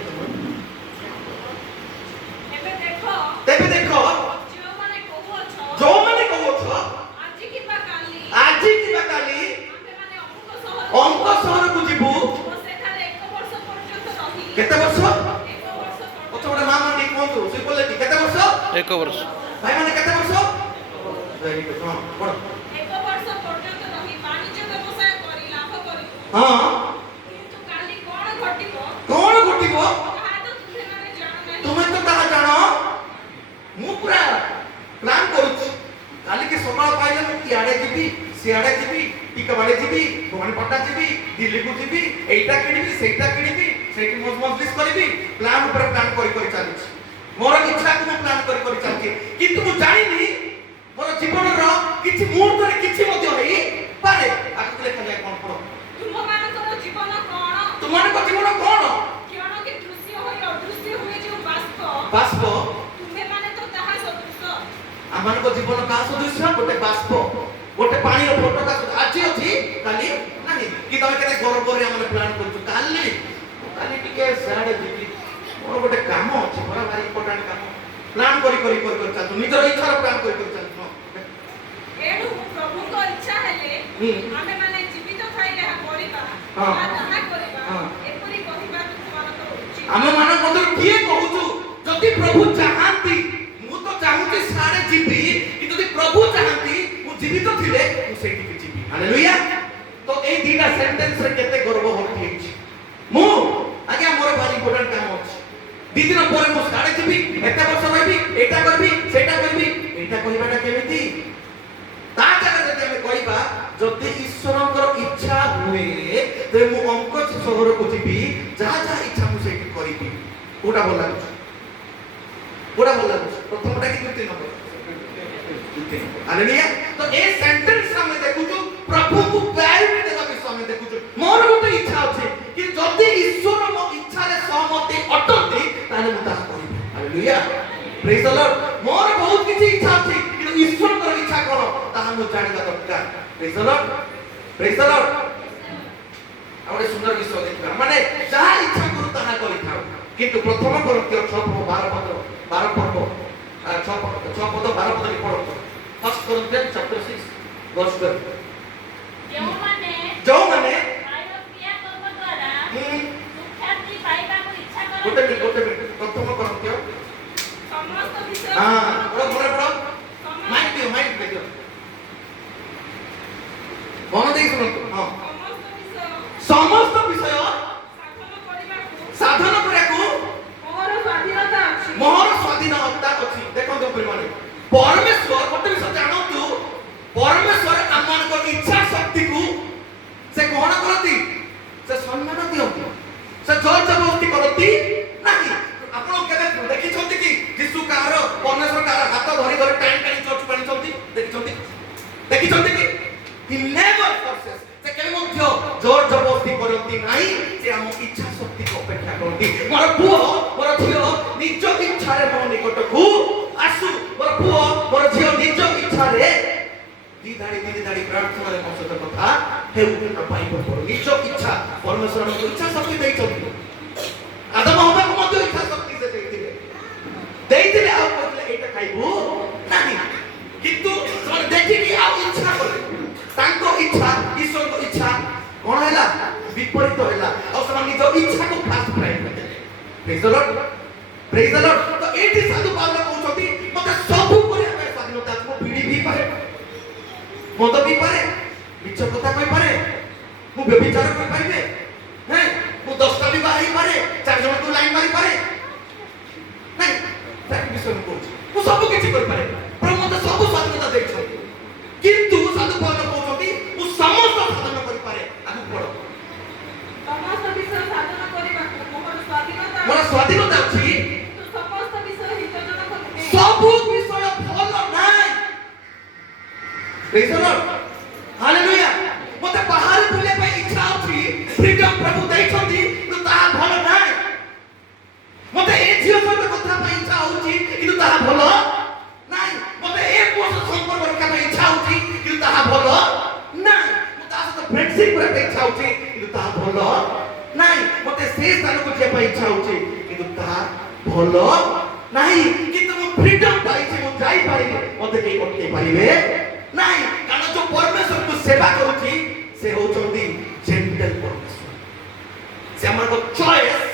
ତେବେ ଦେଖ ଯୋଉମାନେ କହୁଛ ଆଜି କିମ୍ବା କାଲି ଅଙ୍କ ସହରକୁ ଯିବୁ। କେତେ ବର୍ଷ? ଗୋଟେ ମା ମାନେ କୁହନ୍ତୁ ସେ କହିଲେ କି କେତେ ବର୍ଷ? 1 ବର୍ଷ। ଭାଇ ମାନେ କେତେ ବର୍ଷ? Very good. ହଁ ପଢ। 1 ବର୍ଷ ପର୍ଯ୍ୟନ୍ତ ରହି ବାଣିଜ୍ୟ ବ୍ୟବସାୟ କରି ଲାଭ କରିବୁ। ହଁ, କିନ୍ତୁ କାଲି କଣ ଘଟିବ ତାହା ତ ତୁମେମାନେ ଜାଣ ନାହିଁ। ତୁମେ ତ ତାହା ଜାଣ। ମୁଁ ପୁରା ପ୍ଲାନ୍ କରୁଛି, କାଲିକି ସକାଳ ପାଇଲେ ମୁଁ ଇଆଡେ ଯିବି, ସିଆଡେ ଯିବି, ଟିକବାଡି ଯିବି, ଭବାନୀପାଟଣା ଯିବି, ଦିଲ୍ଲୀକୁ ଯିବି, ଏଇଟା କିଣିବି, ସେଇଟା କିଣିବି, ସେଇଠି ମଜଲିସ୍ କରିବି। ପ୍ଲାନ୍ ଉପରେ ପ୍ଲାନ୍ କରି ଚାଲିଛି। ମୋର ଇଚ୍ଛାକୁ ମୁଁ ପ୍ଲାନ୍ କରି ଚାଲିଛି, କିନ୍ତୁ ମୁଁ ଜାଣିନି ମୋର ଜୀବନର କିଛି ମୁହୂର୍ତ୍ତରେ କିଛି ମଧ୍ୟ ହେଇପାରେ। ଆଗକୁ ଲେଖାଯାଏ କଣ ପଢ। ତୁମମାନଙ୍କର ଜୀବନ କଣ? ତୁମମାନଙ୍କ ଜୀବନ କଣ? କିରଣ କି ଦୃଶ୍ୟ ହୋଇ ଅଦୃଶ୍ୟ ହୁଏ ଯେଉଁ ବାଷ୍ପ। ତୁମେମାନେ ତ ତାହା ସଦୃଶ। ଆମମାନଙ୍କ ଜୀବନ କାହା ସଦୃଶ? ଗୋଟେ ବାଷ୍ପ, ଗୋଟେ ପାଣିର ଫୋଟକା ଆଜି ଅଛି କାଲି ନାହିଁ। କି ତମେ କେତେ ଗର୍ବରେ ଆମେ ପ୍ଲାନ୍ କରୁଛୁ, କାଲି ଟିକେ ସିଆଡେ ଯିବି, ମୋର ଗୋଟେ କାମ ଅଛି, ମୋର ଭାରି ଇମ୍ପୋର୍ଟାଣ୍ଟ କାମ। ପ୍ଲାନ୍ କରି ଚାଲୁଛୁ, ନିଜର ଇଚ୍ଛାର ପ୍ଲାନ୍ କରି ଚାଲୁଛୁ। ଏଣୁ ପ୍ରଭୁଙ୍କ ଇଚ୍ଛା ହେଲେ ଆମେମାନେ ଜୀବିତ ଥାଇ ଏହା କରିବା, ହଁ। ତାହା କରିବା, ହଁ। ଏପରି କହିବା ତୁମମାନଙ୍କର ଉଚିତ। ଆମମାନଙ୍କ ମଧ୍ୟରୁ କିଏ କହୁଛୁ ଯଦି ପ୍ରଭୁ ଚାହାନ୍ତି, ମୁଁ ତ ଚାହୁଁଛି ସିଆଡେ ଯିବି, କିନ୍ତୁ ଯଦି ପ୍ରଭୁ ଚାହାନ୍ତି ମୁଁ ଜୀବିତ ଥିଲେ ମୁଁ ସେଇଠିକି ଯିବି। ହାଲେଲୁୟା। ତ ଏଇ ଦିଟା ସେଣ୍ଟେନ୍ସରେ କେତେ ଗର୍ବ ଭର୍ତ୍ତି ହେଇଛି। ମୁଁ ଆଜ୍ଞା ମୋର ଭାରି ଇମ୍ପୋର୍ଟାଣ୍ଟ କାମ ଅଛି, 2 ଦିନ ପରେ ମୁଁ ସିଆଡେ ଯିବି, ଏତେ ବର୍ଷ ରହିବି, ଏଇଟା କରିବି, ସେଇଟା କରିବି। ଏଇଟା କହିବାଟା କେମିତି? ତା ଜାଗାରେ ଯଦି ଆମେ କହିବା ଯଦି ଈଶ୍ୱରଙ୍କର ଇଚ୍ଛା ହୁଏ ତେବେ ମୁଁ ଅଙ୍କ ସହରକୁ ଯିବି, ଯାହା ଇଚ୍ଛା ମୁଁ ସେଇଠି କରିବି। କୋଉଟା ଭଲ ଲାଗୁଛି? ପ୍ରଥମଟା କି ଦ୍ୱିତୀୟ ନମ୍ବର? ହାଲେଲୁୟା। ତ এই সেন্টেন্স ଆମେ ଦେଖୁଛୁ ପ୍ରଭୁଙ୍କୁ ପ୍ରାୟୋରିଟି ଦେବା ବିଷୟ ଆମେ ଦେଖୁଛୁ। ମୋର ଗୋଟେ ଇଚ୍ଛା ଅଛି କି ଯଦି ଈଶ୍ୱର ମୋ ଇଚ୍ଛାରେ ସହମତି ଅଟନ୍ତି ତାହେଲେ ମୁଁ ତାହା କରିବି। ହାଲେଲୁୟା, ପ୍ରେଜ୍ ଦ ଲର୍ଡ। ମୋର ବହୁତ କିଛି ଇଚ୍ଛା ଅଛି, କିନ୍ତୁ ଈଶ୍ୱରଙ୍କର ଇଚ୍ଛା କଣ ତାହା ମୁଁ ଜାଣିବା ଦରକାର। ପ୍ରେଜ୍ ଦ ଲର୍ଡ, ପ୍ରେଜ୍ ଦ ଲର୍ଡ। ଆଉ ଗୋଟେ ସୁନ୍ଦର ବିଷୟ ଦେଖିବା, ମାନେ ଯାହା ଇଚ୍ଛା କରୁ ତାହା କରିଥାଉ। କିନ୍ତୁ ପ୍ରଥମ କରନ୍ତୀୟ 6:12 ପଢନ୍ତୁ। 1 Corinthians chapter 6 verse 12। ଯେଉଁମାନେ ଖାଇବା ପିଇବା କରିବା ଦ୍ୱାରା ସୁଖ୍ୟାତି ପାଇବାକୁ ଇଚ୍ଛା ଗୋଟେ କରନ୍ତି, ମିନିଟ୍ ପ୍ରଥମ କରନ୍ତୀୟ ସମସ୍ତ ବିଷୟ ମାଇଣ୍ଡ ଦିଅ ମନ ଦେଇ ଶୁଣନ୍ତୁ। ହଁ, ସମସ୍ତ ବିଷୟ ସାଧନ କରିବାକୁ ସାଧନ କରିବାକୁ ମୋର ସ୍ୱାଧୀନତା ଅଛି। ମୋର ସ୍ୱାଧୀନତା जोर जबरदस्ती करती नहीं से हम इच्छा शक्ति को अपेक्षा करती मोर पुओ मोर झियो निज इच्छा रे मो निकट को आसु मोर पुओ मोर झियो निज इच्छा रे दी दाड़ी प्रार्थना रे मोर सहित कथा हे उठा पाई पर निज इच्छा परमेश्वर हमको इच्छा शक्ति देई छथि आदम हवा को मध्य इच्छा शक्ति से देइतिले आ कहले एटा खाइबू नाही किंतु जोर देखि कि आ इच्छा करे तांको इच्छा ईश्वर को इच्छा कोन हैला विपरीत हैला और समान निज इच्छा को फास्ट प्राइम करते प्रेज द लॉर्ड तो एटी साधु पावल कहउछथि मते सबु करे आमे स्वाधीनता को बीड़ी भी पारे मद भी पारे मिछ कथा कहि पारे मु व्यभिचार करि पारिबे हैं मु 10टा भी बाही पारे चार जन को लाइन मारी पारे नहीं ताकि विषय को मु सब किछि कर पारे प्रभु मते सब स्वाधीनता देइ छ किंतु साधु पावल कहउछथि मु समस्त साधन करि पारे आगु पढो समस्त विषय साधन କରିବା मोर स्वाधीनता अछि तो समस्त विषय हितजनक नुहे सब विषय भल नाही प्रेज द लॉर्ड हालेलुया मते बाहर बुले पे इच्छा अछि फ्रीडम प्रभु देइ छथि तो ता भल नाही मते ए झियो सहित कथा पे इच्छा होछि किंतु ता भल नाही मते ए पुरुष संपर्क रखा पे इच्छा होछि किंतु ता भल नाही मते ता सहित फ्रेंडशिप करे पे इच्छा होछि किंतु ता भल नाही मते से स्थान को जे पे इच्छा होछि किंतु ता भल नाही किंतु मु फ्रीडम पाइ छी मु जाई पारिबे मते के अटके पारिबे नाही कारण जो परमेश्वर को सेवा करूची से होचंदी जेंटल परमेश्वर से हमर को चॉइस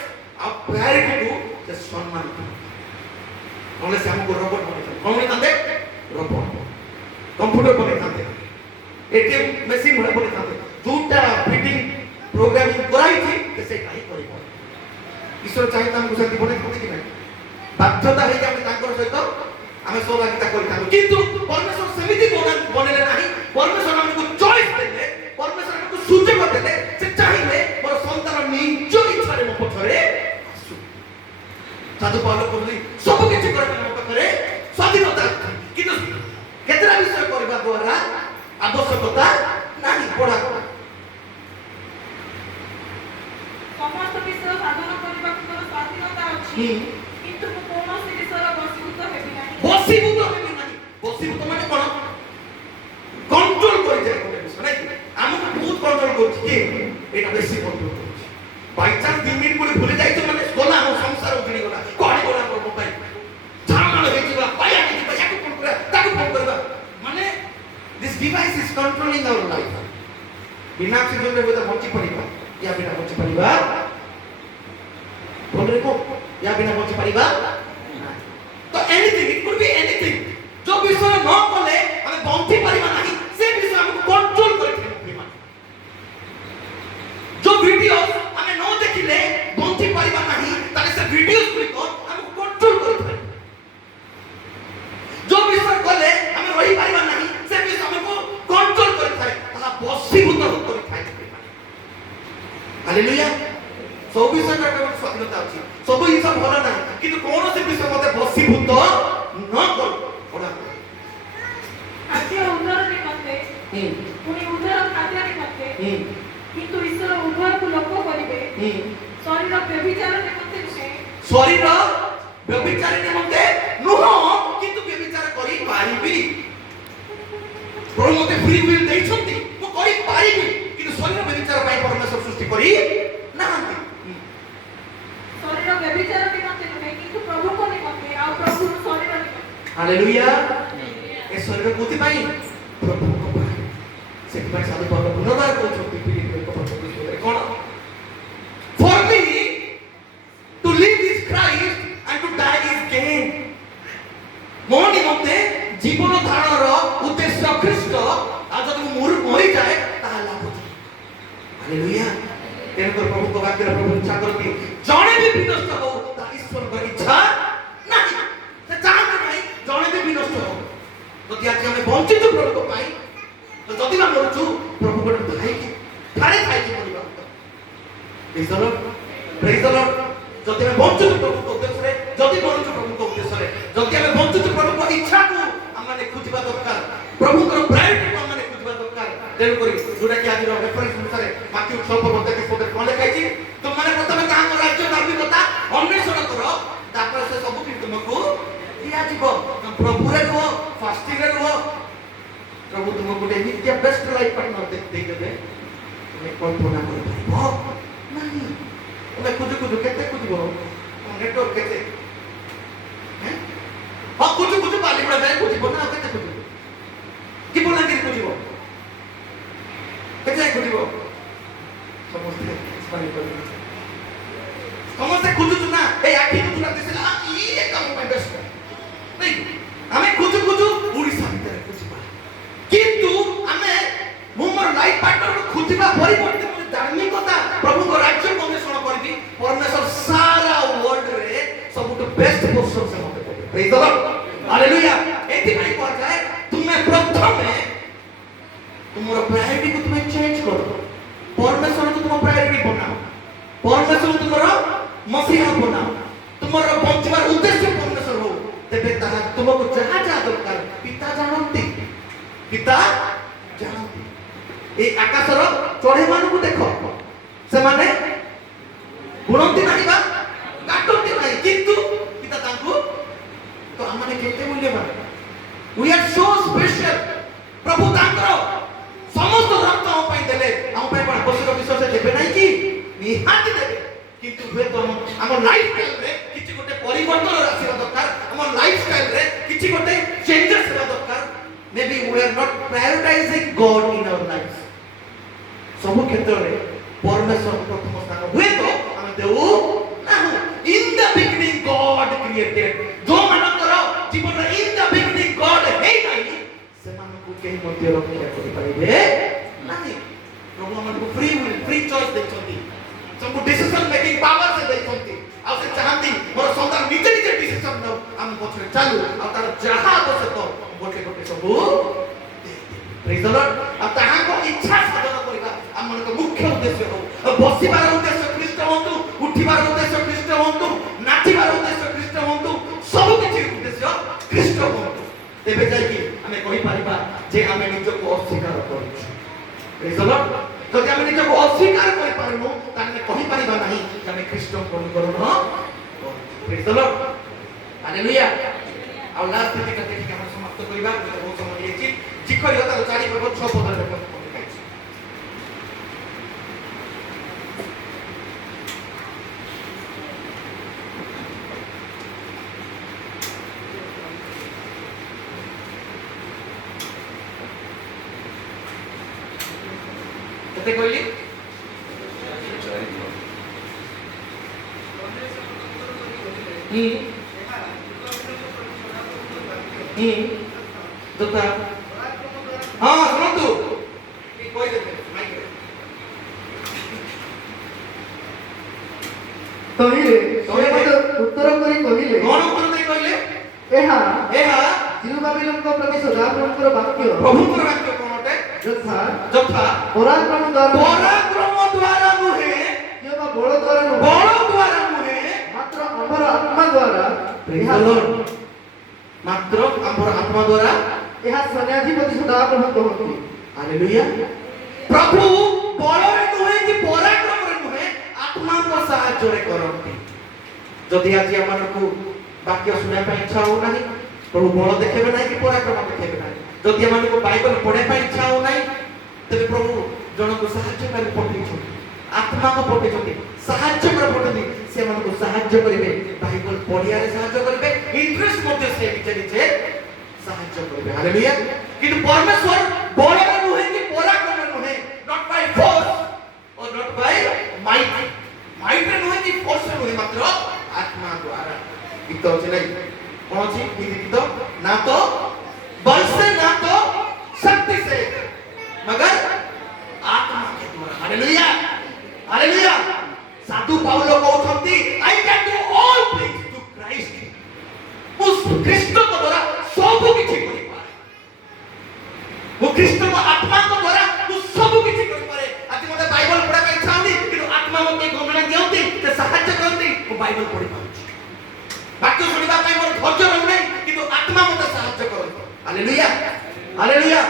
और प्रायोरिटी को से सम्मान नले से हमको रोबोट बने कोन कांदे रोबोट कंप्यूटर बने कांदे एटीएम मशीन बने कांदे जोटा फिटिंग प्रोग्रामिंग कराई थी के से काई करिबो ईश्वर चाहिए हमको शांति बने कोते कि नहीं बाध्यता है कि हम ताकर सहित आमे सहभागिता करिताम किंतु परमेश्वर सेमिति बनेले नाही परमेश्वर हमको चॉइस देले परमेश्वर हमको सुযোগ देले से चाहिले मोर संतान निज इच्छा रे मो पछरे आसु साधु पावल कहली सब किछि करे मो पछरे स्वाधीनता किंतु केतरा विषय करबा द्वारा आवश्यकता नाही पढा समस्त विषय साधन କରିବା ମୋର ସ୍ୱାଧୀନତା ଅଛି କିନ୍ତୁ ମୁଁ କୌଣସି ବିଷୟର ବଶୀଭୂତ ହେବି ନାହିଁ बसीभूत हेबी नाही बसीभूत माने कोन कंट्रोल करि जाय कोन विषय नाही हमको बहुत कंट्रोल करछि कि एटा बेसी कंट्रोल करछि बाय चांस 2 मिनिट कोले भूले जाय तो माने गला हम संसार उजड़ी गला कोडी गला पर मोबाइल झामाल हे जिबा पाया कि जिबा याको फोन करा ताको फोन करबा माने this device is controlling our life बिना से जोरे बोता बंची पड़िबा या बिना बंची पड़िबा बोल रे को या बिना बंची पड़िबा तो anything it could be anything जो विषय न कले हमें बंची परिबा नहीं से विषय हमको कंट्रोल करे जो वीडियो हमें न देखिले बंची परिबा नहीं ताले से वीडियोस गुलिको हमको कंट्रोल करे जो विषय कले हमें रही परिबा नहीं से विषय हमको कंट्रोल करे ताला बसीभूत करे हालेलुया सब विषय का स्वाधीनता अछि सब विषय भल ना किंतु कोन से विषय मते बसीभूत न कर पड़ा खाद्य उदर निमंते पुनी उदर खाद्य निमंते किंतु ईश्वर उभय को लक्ष्य करिवे शरीर व्यभिचार निमंते नुहे शरीर व्यभिचार निमंते नुह किंतु व्यभिचार करि पारिबी प्रभु मते फ्री विल देइ छथि मु करि पारिबी किंतु शरीर व्यभिचार पाई परमेश्वर सृष्टि करि नाहंती शरीर व्यभिचार निमंते नुहे किंतु प्रभु को निमंते आ प्रभु शरीर निमंते हालेलुया ए शरीर कोति पाई प्रभु को पाई से पाई साधु पावल पुनर्बार को छथि पीड़ी को पत्र कोन for me to live is Christ and to die is gain मो निमंते जीवन धारणर उद्देश्य ख्रीष्ट आ जदि मोर मरि जाए ता लाभ हालेलुया तेन को प्रभु को वाक्य प्रभु इच्छा करती जणे भी विनष्ट हो ता ईश्वर को इच्छा नहीं से चाहते नहीं जणे भी विनष्ट हो तो आज हमें वंचित प्रभु को पाई तो जदि हम मरछु प्रभु को भाई की थारे भाई की बोलिबा प्रेज द लॉर्ड जदि हमें वंचित प्रभु को उद्देश्य रे जदि मरछु प्रभु को उद्देश्य रे जदि हमें वंचित प्रभु को इच्छा को हमने खुजिबा दरकार प्रभु को प्रायोरिटी को हमने खुजिबा दरकार ତେଣୁ କରି ଯୋଉଟା କି ଆଜିର ରେଫରେନ୍ସ ଅନୁସାରେ ମାଥ୍ୟୁ 6:33 କଣ ଲେଖା ହେଇଛି? ତୁମମାନେ ପ୍ରଥମେ ତାହାଙ୍କ ରାଜ୍ୟ ଧାର୍ମିକତା ଅନ୍ୱେଷଣ କର, ତାପରେ ସେ ସବୁ କିଛି ତୁମକୁ ଦିଆଯିବ। ପ୍ରଭୁରେ ରୁହ, ଫାଷ୍ଟିଂରେ ରୁହ, ପ୍ରଭୁ ତୁମକୁ ଗୋଟେ ଏମିତିଆ ବେଷ୍ଟ ଲାଇଫ ପାର୍ଟନର ଦେଇଦେବେ ତୁମେ କଳ୍ପନା କରିପାରିବ ନାହିଁ। ତୁମେ ଖୋଜୁ କେତେ ଖୋଜିବ, ନେଟୱାର୍କ କେତେ ହଁ ଖୋଜୁ ବାଲିଗୁଡ଼ା ଯାଏ ଖୋଜିବ ନା, କେତେ ଖୋଜିବ କି ବଲାଙ୍ଗୀର ଖୋଜିବ, କେତେ ଯାଏ ଖୋଜିବ? ସମସ୍ତେ ଖୋଜୁଛୁ ନା, ଏଇ ଆଖି ଖୋଜୁନା ଦିଶିଲା ଇଏ କାମ ପାଇଁ ବେଷ୍ଟ ନାଇଁ। ଆମେ ଖୋଜୁ ଓଡ଼ିଶା ଭିତରେ ଖୋଜିବା, କିନ୍ତୁ ଆମେ ମୁଁ ମୋର ଲାଇଫ ପାର୍ଟନରକୁ ଖୋଜିବା ପରିବର୍ତ୍ତେ ମୁଁ ଧାର୍ମିକତା ପ୍ରଭୁଙ୍କ ରାଜ୍ୟକୁ ଅନ୍ୱେଷଣ କରିବି। ପରମେଶ୍ୱର ସାରା ୱାର୍ଲଡରେ ସବୁଠୁ ବେଷ୍ଟ ପୋଜିସନ ସେ ମୋତେ ଦେବେ। ପ୍ରେଜ ଦ ଲର୍ଡ, ହାଲେଲୁୟା। ଏଥିପାଇଁ କୁହାଯାଏ ତୁମେ ପ୍ରଥମେ ତୁମର ପ୍ରାୟୋରିଟିକୁ ତୁମେ ଚେଞ୍ଜ କର, ପରମେଶ୍ୱରକୁ ତୁମ ପ୍ରାୟୋରିଟି ବନାଅ, ପରମେଶ୍ୱର ତୁମର ମସିହା ବନାଅ, ତୁମର ବଞ୍ଚିବାର ଉଦ୍ଦେଶ୍ୟ ପରମେଶ୍ୱର ହଉ। ତେବେ ତାହା ତୁମକୁ ଯାହା ଦରକାର ପିତା ଜାଣନ୍ତି, ପିତା ଜାଣନ୍ତି। এই ଆକାଶର ଚଢ଼େଇମାନଙ୍କୁ ଦେଖ, ସେମାନେ ଗୁଣନ୍ତି ନାହିଁ ବା କାଟନ୍ତି ନାହିଁ, କିନ୍ତୁ ପିତା ତାଙ୍କୁ, ତ ଆମମାନେ କେତେ ମୂଲ୍ୟବାନ। we are so special। ପ୍ରଭୁ ତାଙ୍କର ସମସ୍ତ ରକ୍ତ ଆମ ପାଇଁ ଦେଲେ, ଆମ ପାଇଁ କଣ ଆବଶ୍ୟକ ବିଷୟ ସେ ଦେବେ ନାହିଁ କି? ନିହାତି ଦେବେ, କିନ୍ତୁ ହୁଏତ ଆମ ଲାଇଫ ଷ୍ଟାଇଲରେ କିଛି ଗୋଟେ ପରିବର୍ତ୍ତନ ଆସିବା ଦରକାର, ଆମ ଲାଇଫ ଷ୍ଟାଇଲରେ କିଛି ଗୋଟେ ଚେଞ୍ଜେସ୍ ହେବା ଦରକାର। maybe we are not prioritizing God in our lives। ସବୁ କ୍ଷେତ୍ରରେ ପରମେଶ୍ୱର ପ୍ରଥମ ସ୍ଥାନ ହୁଏତ ଆମେ ଦେଉ ନାହିଁ। in the beginning God created। ଯୋଉମାନଙ୍କର ଜୀବନରେ in the beginning God ହେଇନାହିଁ ସେମାନଙ୍କୁ କେହି ମଧ୍ୟ ରକ୍ଷା କରିପାରିବେ ନାହିଁ। ପ୍ରଭୁ ଆମକୁ ଫ୍ରି ୱିଲ୍, ଫ୍ରି ଚଏସ୍ ଦେଇଛନ୍ତି, ସବୁ ଡିସିସନ ମେକିଂ ପାୱାର ସେ ଦେଇଛନ୍ତି। ଆଉ ସେ ଚାହାନ୍ତି ମୋର ସନ୍ତାନ ନିଜେ ଡିସିସନ ନେଉ, ଆମେ ପଛରେ ଚାଲୁ, ଆଉ ତାର ଯାହା ଆବଶ୍ୟକ ଗୋଟେ ସବୁ ପ୍ରେଜ ଦ ଲର୍ଡ। ଆଉ ତାହାଙ୍କ ଇଚ୍ଛା ସାଧନ କରିବା ଆମମାନଙ୍କ ମୁଖ୍ୟ ଉଦ୍ଦେଶ୍ୟ ହଉ। ବସିବାର ଉଦ୍ଦେଶ୍ୟ ଖ୍ରୀଷ୍ଟ ହୁଅନ୍ତୁ, ଉଠିବାର ଉଦ୍ଦେଶ୍ୟ ଖ୍ରୀଷ୍ଟ ହୁଅନ୍ତୁ, ନାଚିବାର ଉଦ୍ଦେଶ୍ୟ ଖ୍ରୀଷ୍ଟ ହୁଅନ୍ତୁ, ସବୁ କିଛି ଉଦ୍ଦେଶ୍ୟ ଖ୍ରୀଷ୍ଟ ହୁଅନ୍ତୁ। ତେବେ ଯାଇକି ଆମେ କହିପାରିବା ଯେ ଆମେ ନିଜକୁ ଅସ୍ୱୀକାର କରୁଛୁ। ପ୍ରେଜ ଦ ଲର୍ଡ। ଯଦି ଆମେ ନିଜକୁ ଅସ୍ୱୀକାର କରିପାରୁନୁ ତାହେଲେ କହିପାରିବା ନାହିଁ ଯେ ଆମେ ଖ୍ରୀଷ୍ଟଙ୍କୁ ଅନୁକରଣ କରୁଛୁ। ପ୍ରେଜ ଦ ଲର୍ଡ, ହାଲେଲୁୟା। ଆଉ ଲାଷ୍ଟ ଦିନଟା ଦେଖିକି ଆମେ ସମାପ୍ତ କରିବା, ବହୁତ ସମୟ ହେଇଯାଇଛି। ଜିକରିୟ ତାର 4:6 ଲେଖାଇଛି। କେତେ କହିଲି? ଯୋତା ହଁ ଶୁଣନ୍ତୁ କହିଦେବେ ମାଇକରେ କହିଲେ ଉତ୍ତର କରି କହିଲେ, କଣ ଉତ୍ତର ଦେଇ କହିଲେ? ଏହା ଏହା ଜିରୁବାବେଲଙ୍କ ପ୍ରତି ସଦାପ୍ରଭୁଙ୍କର ବାକ୍ୟ, ପ୍ରଭୁଙ୍କର ବାକ୍ୟ କଣ ଅଟେ? ଯଥା ଯଥା ପରାକ୍ରମ ଦ୍ୱାରା ନୁହେଁ, କିମ୍ବା ବଳ ଦ୍ୱାରା ନୁହେଁ, ବଳ ଦ୍ୱାରା ନୁହେଁ, ମାତ୍ର ଆମର ଆତ୍ମା ଦ୍ୱାରା, ମାତ୍ର ଆମର ଆତ୍ମା ଦ୍ୱାରା ଏହା ସେନାଧିପତି ସଦାପ୍ରଭୁ କହନ୍ତି। ହାଲେଲୁୟା। ପ୍ରଭୁ ବଳରେ ନୁହେଁ କି ପରାକ୍ରମରେ ନୁହେଁ, ଆତ୍ମାଙ୍କ ସାହାଯ୍ୟରେ କରନ୍ତି। ଯଦି ଆଜି ଆମମାନଙ୍କୁ ବାକ୍ୟ ଶୁଣିବା ପାଇଁ ଇଚ୍ଛା ହଉନାହିଁ, ପ୍ରଭୁ ବଳ ଦେଖେଇବେ ନାହିଁ କି ପରାକ୍ରମ ଦେଖେଇବେ ନାହିଁ। ଯଦି ଆମମାନଙ୍କୁ ବାଇବଲ ପଢିବା ପାଇଁ ଇଚ୍ଛା ହଉନାହିଁ, ତେବେ ପ୍ରଭୁ ଜଣକୁ ସାହାଯ୍ୟକାରୀ ପଠେଇଛନ୍ତି, ଆତ୍ମାକୁ ପଠେଇଛନ୍ତି, ସାହାଯ୍ୟ କରି ପଠେଇଛନ୍ତି। ସେମାନଙ୍କୁ ସାହାଯ୍ୟ କରିବେ, ବାଇବଲ ପଢିବାରେ ସାହାଯ୍ୟ କରିବେ, ଇଣ୍ଟରେଷ୍ଟ ମଧ୍ୟ ସେ ନିଜେ ସାହାଯ୍ୟ କରିବେ। ହାଲେଲୁୟା। କିନ୍ତୁ ପରମେଶ୍ୱର ବଳରେ ନୁହେଁ କି ପରାକ୍ରମରେ ନୁହେଁ, not by force or not by might, ମାଇଟରେ ନୁହେଁ କି ଫୋର୍ସରେ ନୁହେଁ, ମାତ୍ର ଆତ୍ମା ଦ୍ୱାରା। ଗୀତ ଅଛି ନାଇଁ, କଣ ଅଛି ହିନ୍ଦୀ ଗୀତ? ନା ତ बल से ना तो शक्ति से मगर आत्मा के द्वारा। Hallelujah, hallelujah. साधु पाउलो कहउछंती I can do all things through Christ. उस ख्रीष्ट को द्वारा सब किछि करि पारे, वो ख्रीष्ट को आत्मा को द्वारा वो सब किछि करि पारे। आज मते बाइबल पढा के इच्छा होनी, किंतु आत्मा मते गमना दियंती ते सहाय्य करंती, वो बाइबल पढि पाउछि। वाक्य सुनिबा ପାଇଁ ମୋର ଧୈର୍ଯ୍ୟ रहु नै, किंतु आत्मा मते सहाय्य करंती। Hallelujah, hallelujah.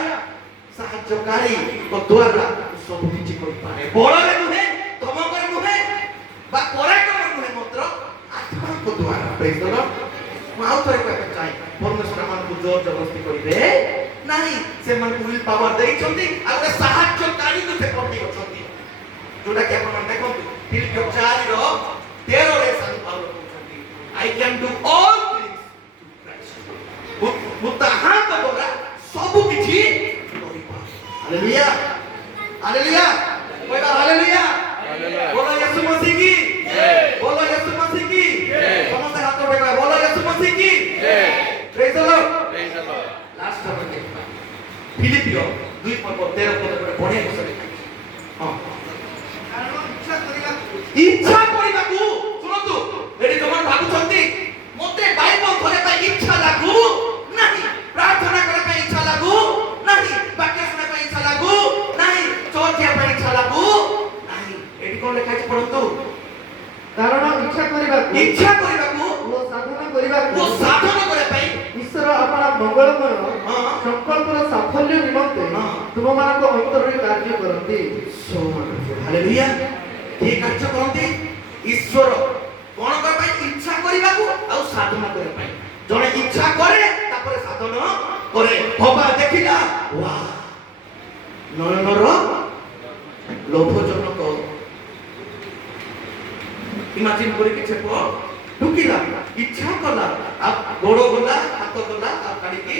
ସାହାଯ୍ୟକାରୀ ଦ୍ୱାରା ସବୁ କିଛି କରିପାରେ। ବଳରେ ନୁହେଁ, ଧମକରେ ନୁହେଁ, ବା ପରାକ୍ରମରେ ନୁହେଁ, ମାତ୍ର ଆତ୍ମାଙ୍କ ଦ୍ୱାରା। ପ୍ରେଜ୍ ଦ ଲର୍ଡ। ମୁଁ ଆଉ ଥରେ କହିବାକୁ ଚାହେଁ, ପରମେଶ୍ୱର ଆମକୁ ଜୋର ଜବରଦସ୍ତି କରିବେ ନାହିଁ। ସେମାନଙ୍କୁ ୱିଲ୍ ପାୱାର ଦେଇଛନ୍ତି, ଆଉ ଗୋଟେ ସାହାଯ୍ୟକାରୀଙ୍କୁ ସେ ପଠେଇଛନ୍ତି, ଯୋଉଟା କି ଆପଣମାନେ ଦେଖନ୍ତୁ ଫିଲିପିଓ 4:13 ସାଧୁ ପାଉଲ କହୁଛନ୍ତି, I can do all things through Christ। ମୁଁ ତାହାଙ୍କ ଦ୍ୱାରା ସବୁ କିଛି କରିପାରେ। ହାଲେଲୁୟା, ହାଲେଲୁୟା, କହିବା ହାଲେଲୁୟା। बोलो यीशु मसीह की जय, बोलो यीशु मसीह की जय। समस्त हाथ उठाकर बोलो यीशु मसीह की जय। Praise the lord, praise the Lord. Last हम देखा फिलिपियो 2:13 पद बढ़िया विषय लिखा। हां, इच्छा କରିବାକୁ ଶୁଣନ୍ତୁ, ଏଠି ଯୋଉମାନେ ଭାବୁଛନ୍ତି ମୋତେ ବାଇବଲ ଧରିବା ପାଇଁ ଇଚ୍ଛା ଲାଗୁ ନାହିଁ, ପ୍ରାର୍ଥନା କରିବା ପାଇଁ ଇଚ୍ଛା ଲାଗୁ ନାହିଁ, ବାକ୍ୟ ଶୁଣିବା ପାଇଁ ଇଚ୍ଛା ଲାଗୁ ନାହିଁ, ଚର୍ଚ୍ଚ ଯିବା ପାଇଁ ଇଚ୍ଛା ଲାଗୁ ନାହିଁ, ଏଠି କଣ ଲେଖା ଅଛି ପଢନ୍ତୁ। କାରଣ ଇଚ୍ଛା କରିବାକୁ ଓ ସାଧନ କରିବାକୁ କରିବା ପାଇଁ ଈଶ୍ୱର ଆପଣା ମଙ୍ଗଳମୟ ହଁ। ସଂକଳ୍ପର ସାଫଲ୍ୟ ନିମନ୍ତେ ହଁ। ତୁମମାନଙ୍କ ଅନ୍ତରରେ କାର୍ଯ୍ୟ କରନ୍ତି। ହାଲେଲୁୟା। କିଏ କାର୍ଯ୍ୟ କରନ୍ତି? ଈଶ୍ୱର। କଣ କରିବା ପାଇଁ? ଇଚ୍ଛା କରିବାକୁ ଆଉ ସାଧନ କରିବା ପାଇଁ। ଜଣେ ଇଚ୍ଛା କରେ, ତାପରେ ସାଧନ କରେ। ହବା ଦେଖିଲା, ୱା, ନୟନର ଲୋଭଜନକ। ଇମାଜିନ କରିକି ଛେପ ଢୁକିଲା, ଇଚ୍ଛା କଲା, ଆଉ ଗୋଡ଼ ଗଲା, ହାତ ଗଲା, ଆଉ କାଢିକି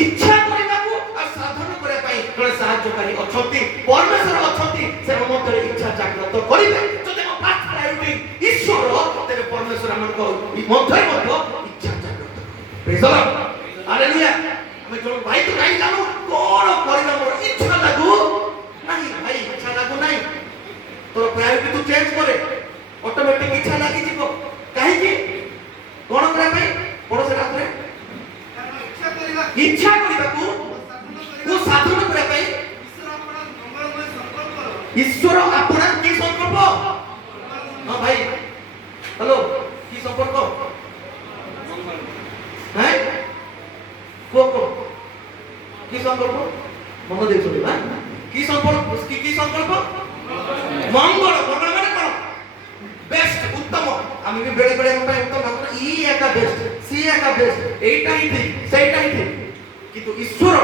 ଇଚ୍ଛା କରିବାକୁ ଆଉ ସାଧନ କରିବା ପାଇଁ ଜଣେ ସାହାଯ୍ୟକାରୀ ଅଛନ୍ତି, ପରମେଶ୍ୱର ଅଛନ୍ତି। ସେ ମଧ୍ୟରେ ଇଚ୍ଛା ଜାଗ୍ରତ କରିବେ। ଯଦି ଆମ ପ୍ରାର୍ଥନା ହେଉନି ଈଶ୍ୱର, ତେବେ ପରମେଶ୍ୱର ଆମଙ୍କ ମଧ୍ୟରେ ମଧ୍ୟ ଇଚ୍ଛା ଜାଗ୍ରତ କରିବେ। ପ୍ରେଜ୍ ଦ ଲର୍ଡ, ହାଲେଲୁୟା। ଆମେ ଜଣ ଭାଇ ତ କାହିଁ ଜାଣୁ କଣ କରିବା, ମୋର ଇଚ୍ଛା ଲାଗୁ ନାହିଁ। ଭାଇ ଇଚ୍ଛା ଲାଗୁ ନାହିଁ, ତୋର ପ୍ରାୟୋରିଟି ତୁ ଚେଞ୍ଜ କରେ, ଅଟୋମେଟିକ ଇଚ୍ଛା ଲାଗିଯିବ। କାହିଁକି? କଣ କରିବା ପାଇଁ? ପଢ ସେଟା ପରେ। ଇଚ୍ଛା କରିବାକୁ ଓ ସାଧନ କରିବା ପାଇଁ ଈଶ୍ୱର ଆପଣା କି ସଂକଳ୍ପ? ହଁ ଭାଇ, ହ୍ୟାଲୋ, କି ସମ୍ପର୍କ? হ্যাঁ কোকো কি সংকল্প? মনে দিয়ে শুনি না কি সংকল্প? কি সংকল্প? মঙ্গল। মঙ্গল মানে কোন? বেস্ট, উত্তম। আমি भी বেড়ে বেড়ে একটা উত্তম ভাবনা ই একা বেস্ট, সি একা বেস্ট, এইটাই ঠিক, সেইটাই ঠিক। কিন্তু ঈশ্বর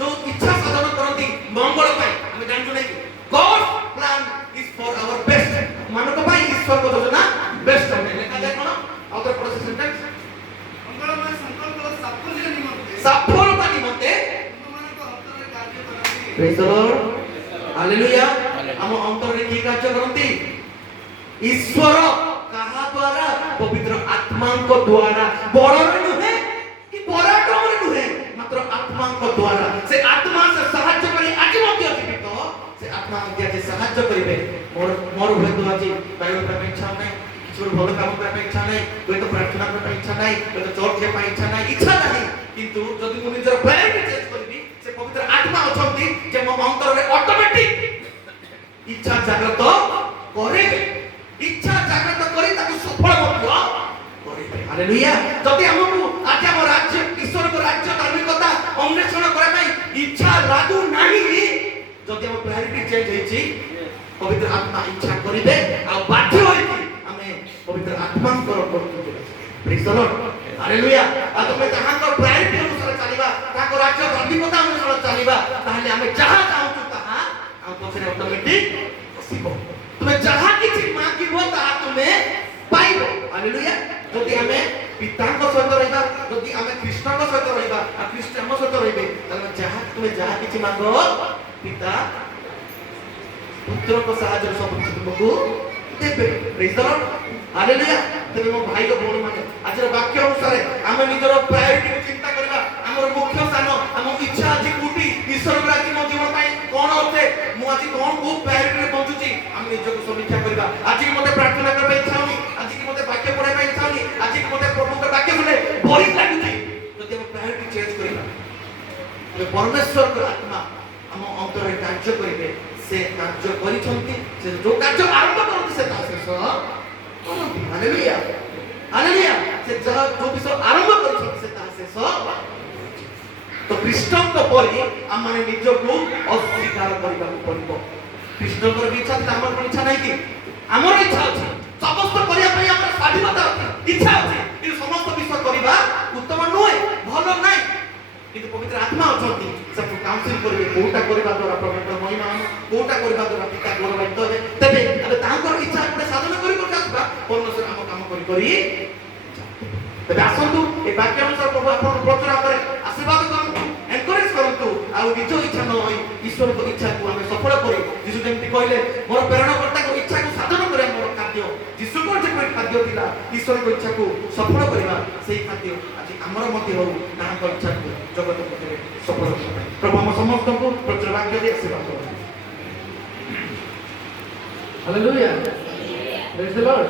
जो इच्छा साधन करती मंगल पाई हम जानछु नहीं God plan is for our best. मानव को पाई ईश्वर को योजना बेस्ट है। लेखा जाय कोन आउटर प्रोसेस सेंटेंस मंगलमय संकल्प सफलता निमंते तुमମାନଙ୍କ ଅନ୍ତରରେ କାର୍ଯ୍ୟ କରନ୍ତି। Praise the lord, hallelujah. हम अंतर रे की कार्य करती? ईश्वर कहा द्वारा? पवित्र आत्मा को द्वारा। बड़ नुहे कि पराक्रम नुहे, मात्र आत्मा को द्वारा। से आत्मा से साहाय्य करी आज मध्य जीवित से आत्मा मध्य जे साहाय्य करिवे। मोर हुए तो आज बाइबल पढ़ा इच्छा नहीं, किछुर भलो काम करा इच्छा नहीं, कोई तो प्रार्थना करा इच्छा नहीं, कोई तो चर्च जे इच्छा नहीं, इच्छा नहीं। किंतु जदि मु निजर प्रायोरिटी चेंज करबी, से पवित्र आत्मा अछंती जे मो अंतर रे ऑटोमेटिक इच्छा जागृत करेबे। इच्छा जागृत करी ताकू सफल मध्य करेबे। हालेलुया। जदि हमकु आज हम राज्य ईश्वर को राज्य धार्मिकता अन्वेषण करे पई इच्छा लागू नाही, जदि हम प्रायोरिटी चेंज हेछि, पवित्र आत्मा इच्छा करिबे आ बाध्य होई हमें पवित्र आत्मा को करते। Praise the lord, hallelujah. आ तमे जहां को प्रायोरिटी अनुसार चलीबा, ता को राज्य धार्मिकता अनुसार चलीबा, ताहले हमें जहां चाहू ताहा हम पछरे ऑटोमेटिक पसिबो। तुमे जहां किछि मांगिबो ताहा तुमे पाइबो। हालेलुया। जदि हमें पिताଙ୍କ ସହିତ ରହିବା, ଯଦି ଆମେ ଖ୍ରୀଷ୍ଟଙ୍କ ସହିତ ରହିବା, ଆଉ ଖ୍ରୀଷ୍ଟ ଆମ ସହିତ ରହିବେ, ତାହେଲେ ତୁମେ ଯାହା କିଛି ମାଗ ପିତା ପୁତ୍ରଙ୍କ ସାହାଯ୍ୟରେ ସବୁ କିଛି ତୁମକୁ ଦେବେ। ପ୍ରେଜ୍ ଦ ଲର୍ଡ, ହାଲେଲୁୟା। ତେବେ ମୋ ଭାଇ ଓ ଭଉଣୀ ମାନେ ଆଜିର ବାକ୍ୟ ଅନୁସାରେ ଆମେ ନିଜର ପ୍ରାୟୋରିଟି ଚିନ୍ତା କରିବା। ଆମର ମୁଖ୍ୟ ସ୍ଥାନ, ଆମ ଇଚ୍ଛା ଆଜି କୋଉଠି? ଈଶ୍ୱରଙ୍କର ଆଜି ମୋ ଜୀବନ ପାଇଁ କଣ ଅଛି? ମୁଁ ଆଜି କଣ କୋଉ ପ୍ରାୟୋରିଟିରେ ବଞ୍ଚୁଛି? ଆମେ ନିଜକୁ ସମୀକ୍ଷା କରିବା। ଆଜି ମୋତେ ପ୍ରାର୍ଥନା କରିବା ଇଚ୍ଛା ହଉନି, ଆଜି ମୋତେ ବାକ୍ୟ ପଢ଼ିବା ପାଇଁ ଇଚ୍ଛା ହଉନି, ଆଜି ମୋତେ ପ୍ରଭୁଙ୍କ ବାକ୍ୟ ଶୁଣିଲେ ବୋରିଂ ଲାଗୁଛି। ଯଦି ଆମେ ପ୍ରାୟୋରିଟି ଚେଞ୍ଜ କରିବା, ତେବେ ପରମେଶ୍ୱରଙ୍କ ଆତ୍ମା ଆମ ଅନ୍ତରରେ କାର୍ଯ୍ୟ କରିବେ। ସେ କାର୍ଯ୍ୟ କରିଛନ୍ତି, ସେ ଯୋଉ କାର୍ଯ୍ୟ ଆରମ୍ଭ କରନ୍ତି ସେ ତାହା ଶେଷ କରନ୍ତି। Hallelujah, hallelujah. ସେ ଯାହା ଯୋଉ ବିଷୟ ଆରମ୍ଭ କରିଛନ୍ତି ସେ ତାହା ଶେଷ। ତ ଖ୍ରୀଷ୍ଟଙ୍କ ପରି ଆମମାନେ ନିଜକୁ ଅସ୍ୱୀକାର କରିବାକୁ ପଡ଼ିବ। ଖ୍ରୀଷ୍ଟଙ୍କର ବି ଇଚ୍ଛା ଥିଲା, ଆମର ଇଚ୍ଛା ନାହିଁ କି? ଆମର ଇଚ୍ଛା ଅଛି, ସମସ୍ତ କରିବା ପାଇଁ ଆମର ସ୍ୱାଧୀନତା ଅଛି, ଇଚ୍ଛା ଅଛି, କିନ୍ତୁ ସମସ୍ତ ବିଷୟ କରିବା ଉତ୍ତମ ନୁହେଁ, ଭଲ ନାହିଁ। କିନ୍ତୁ ପବିତ୍ର ଆତ୍ମା ଅଛନ୍ତି, ସେକୁ କାଉନସିଲ କରିବେ କୋଉଟା କରିବା ଦ୍ୱାରା ପ୍ରଭୁଙ୍କର ମହିମା ହବ, କୋଉଟା କରିବା ଦ୍ୱାରା ପିତା ଗୌରବାନ୍ୱିତ ହେବେ। ତେବେ ଆମେ ତାଙ୍କର ଇଚ୍ଛା ଗୋଟେ ସାଧନ କରି ଆସିବା, ପରମେଶ୍ୱର ଆମ କାମ କରି ତେବେ ଆସନ୍ତୁ ଏ ବାକ୍ୟ ଅନୁସାର ପ୍ରଭୁ ଆପଣଙ୍କ ବଚନ ଉପରେ ଆଶୀର୍ବାଦ କରନ୍ତୁ, ଏନକରେଜ କରନ୍ତୁ, ଆଉ ନିଜ ଇଚ୍ଛା ନ ହୋଇ ଈଶ୍ୱରଙ୍କ ଇଚ୍ଛାକୁ ଆମେ ସଫଳ କରି, ଯୀଶୁ ଯେମିତି କହିଲେ ମୋର ପ୍ରେରଣାକର୍ତ୍ତାଙ୍କ ଇଚ୍ଛାକୁ ସାଧନ କରିବା ମୋର ଖାଦ୍ୟ, ଯୀଶୁଙ୍କର ଯେପରି ଖାଦ୍ୟ ଥିଲା ଈଶ୍ୱରଙ୍କ ଇଚ୍ଛାକୁ ସଫଳ କରିବା, ସେଇ ଖାଦ୍ୟ ଆଜି ଆମର ମଧ୍ୟ ହଉ, ତାହାଙ୍କ ଇଚ୍ଛାକୁ ଜଗତ ମଧ୍ୟରେ ସଫଳ କରିବା। ପ୍ରଭୁ ଆମ ସମସ୍ତଙ୍କୁ ବଚନ ବାକ୍ୟ ଦେଇ ଆଶୀର୍ବାଦ କରନ୍ତୁ। Hallelujah. Praise the Lord.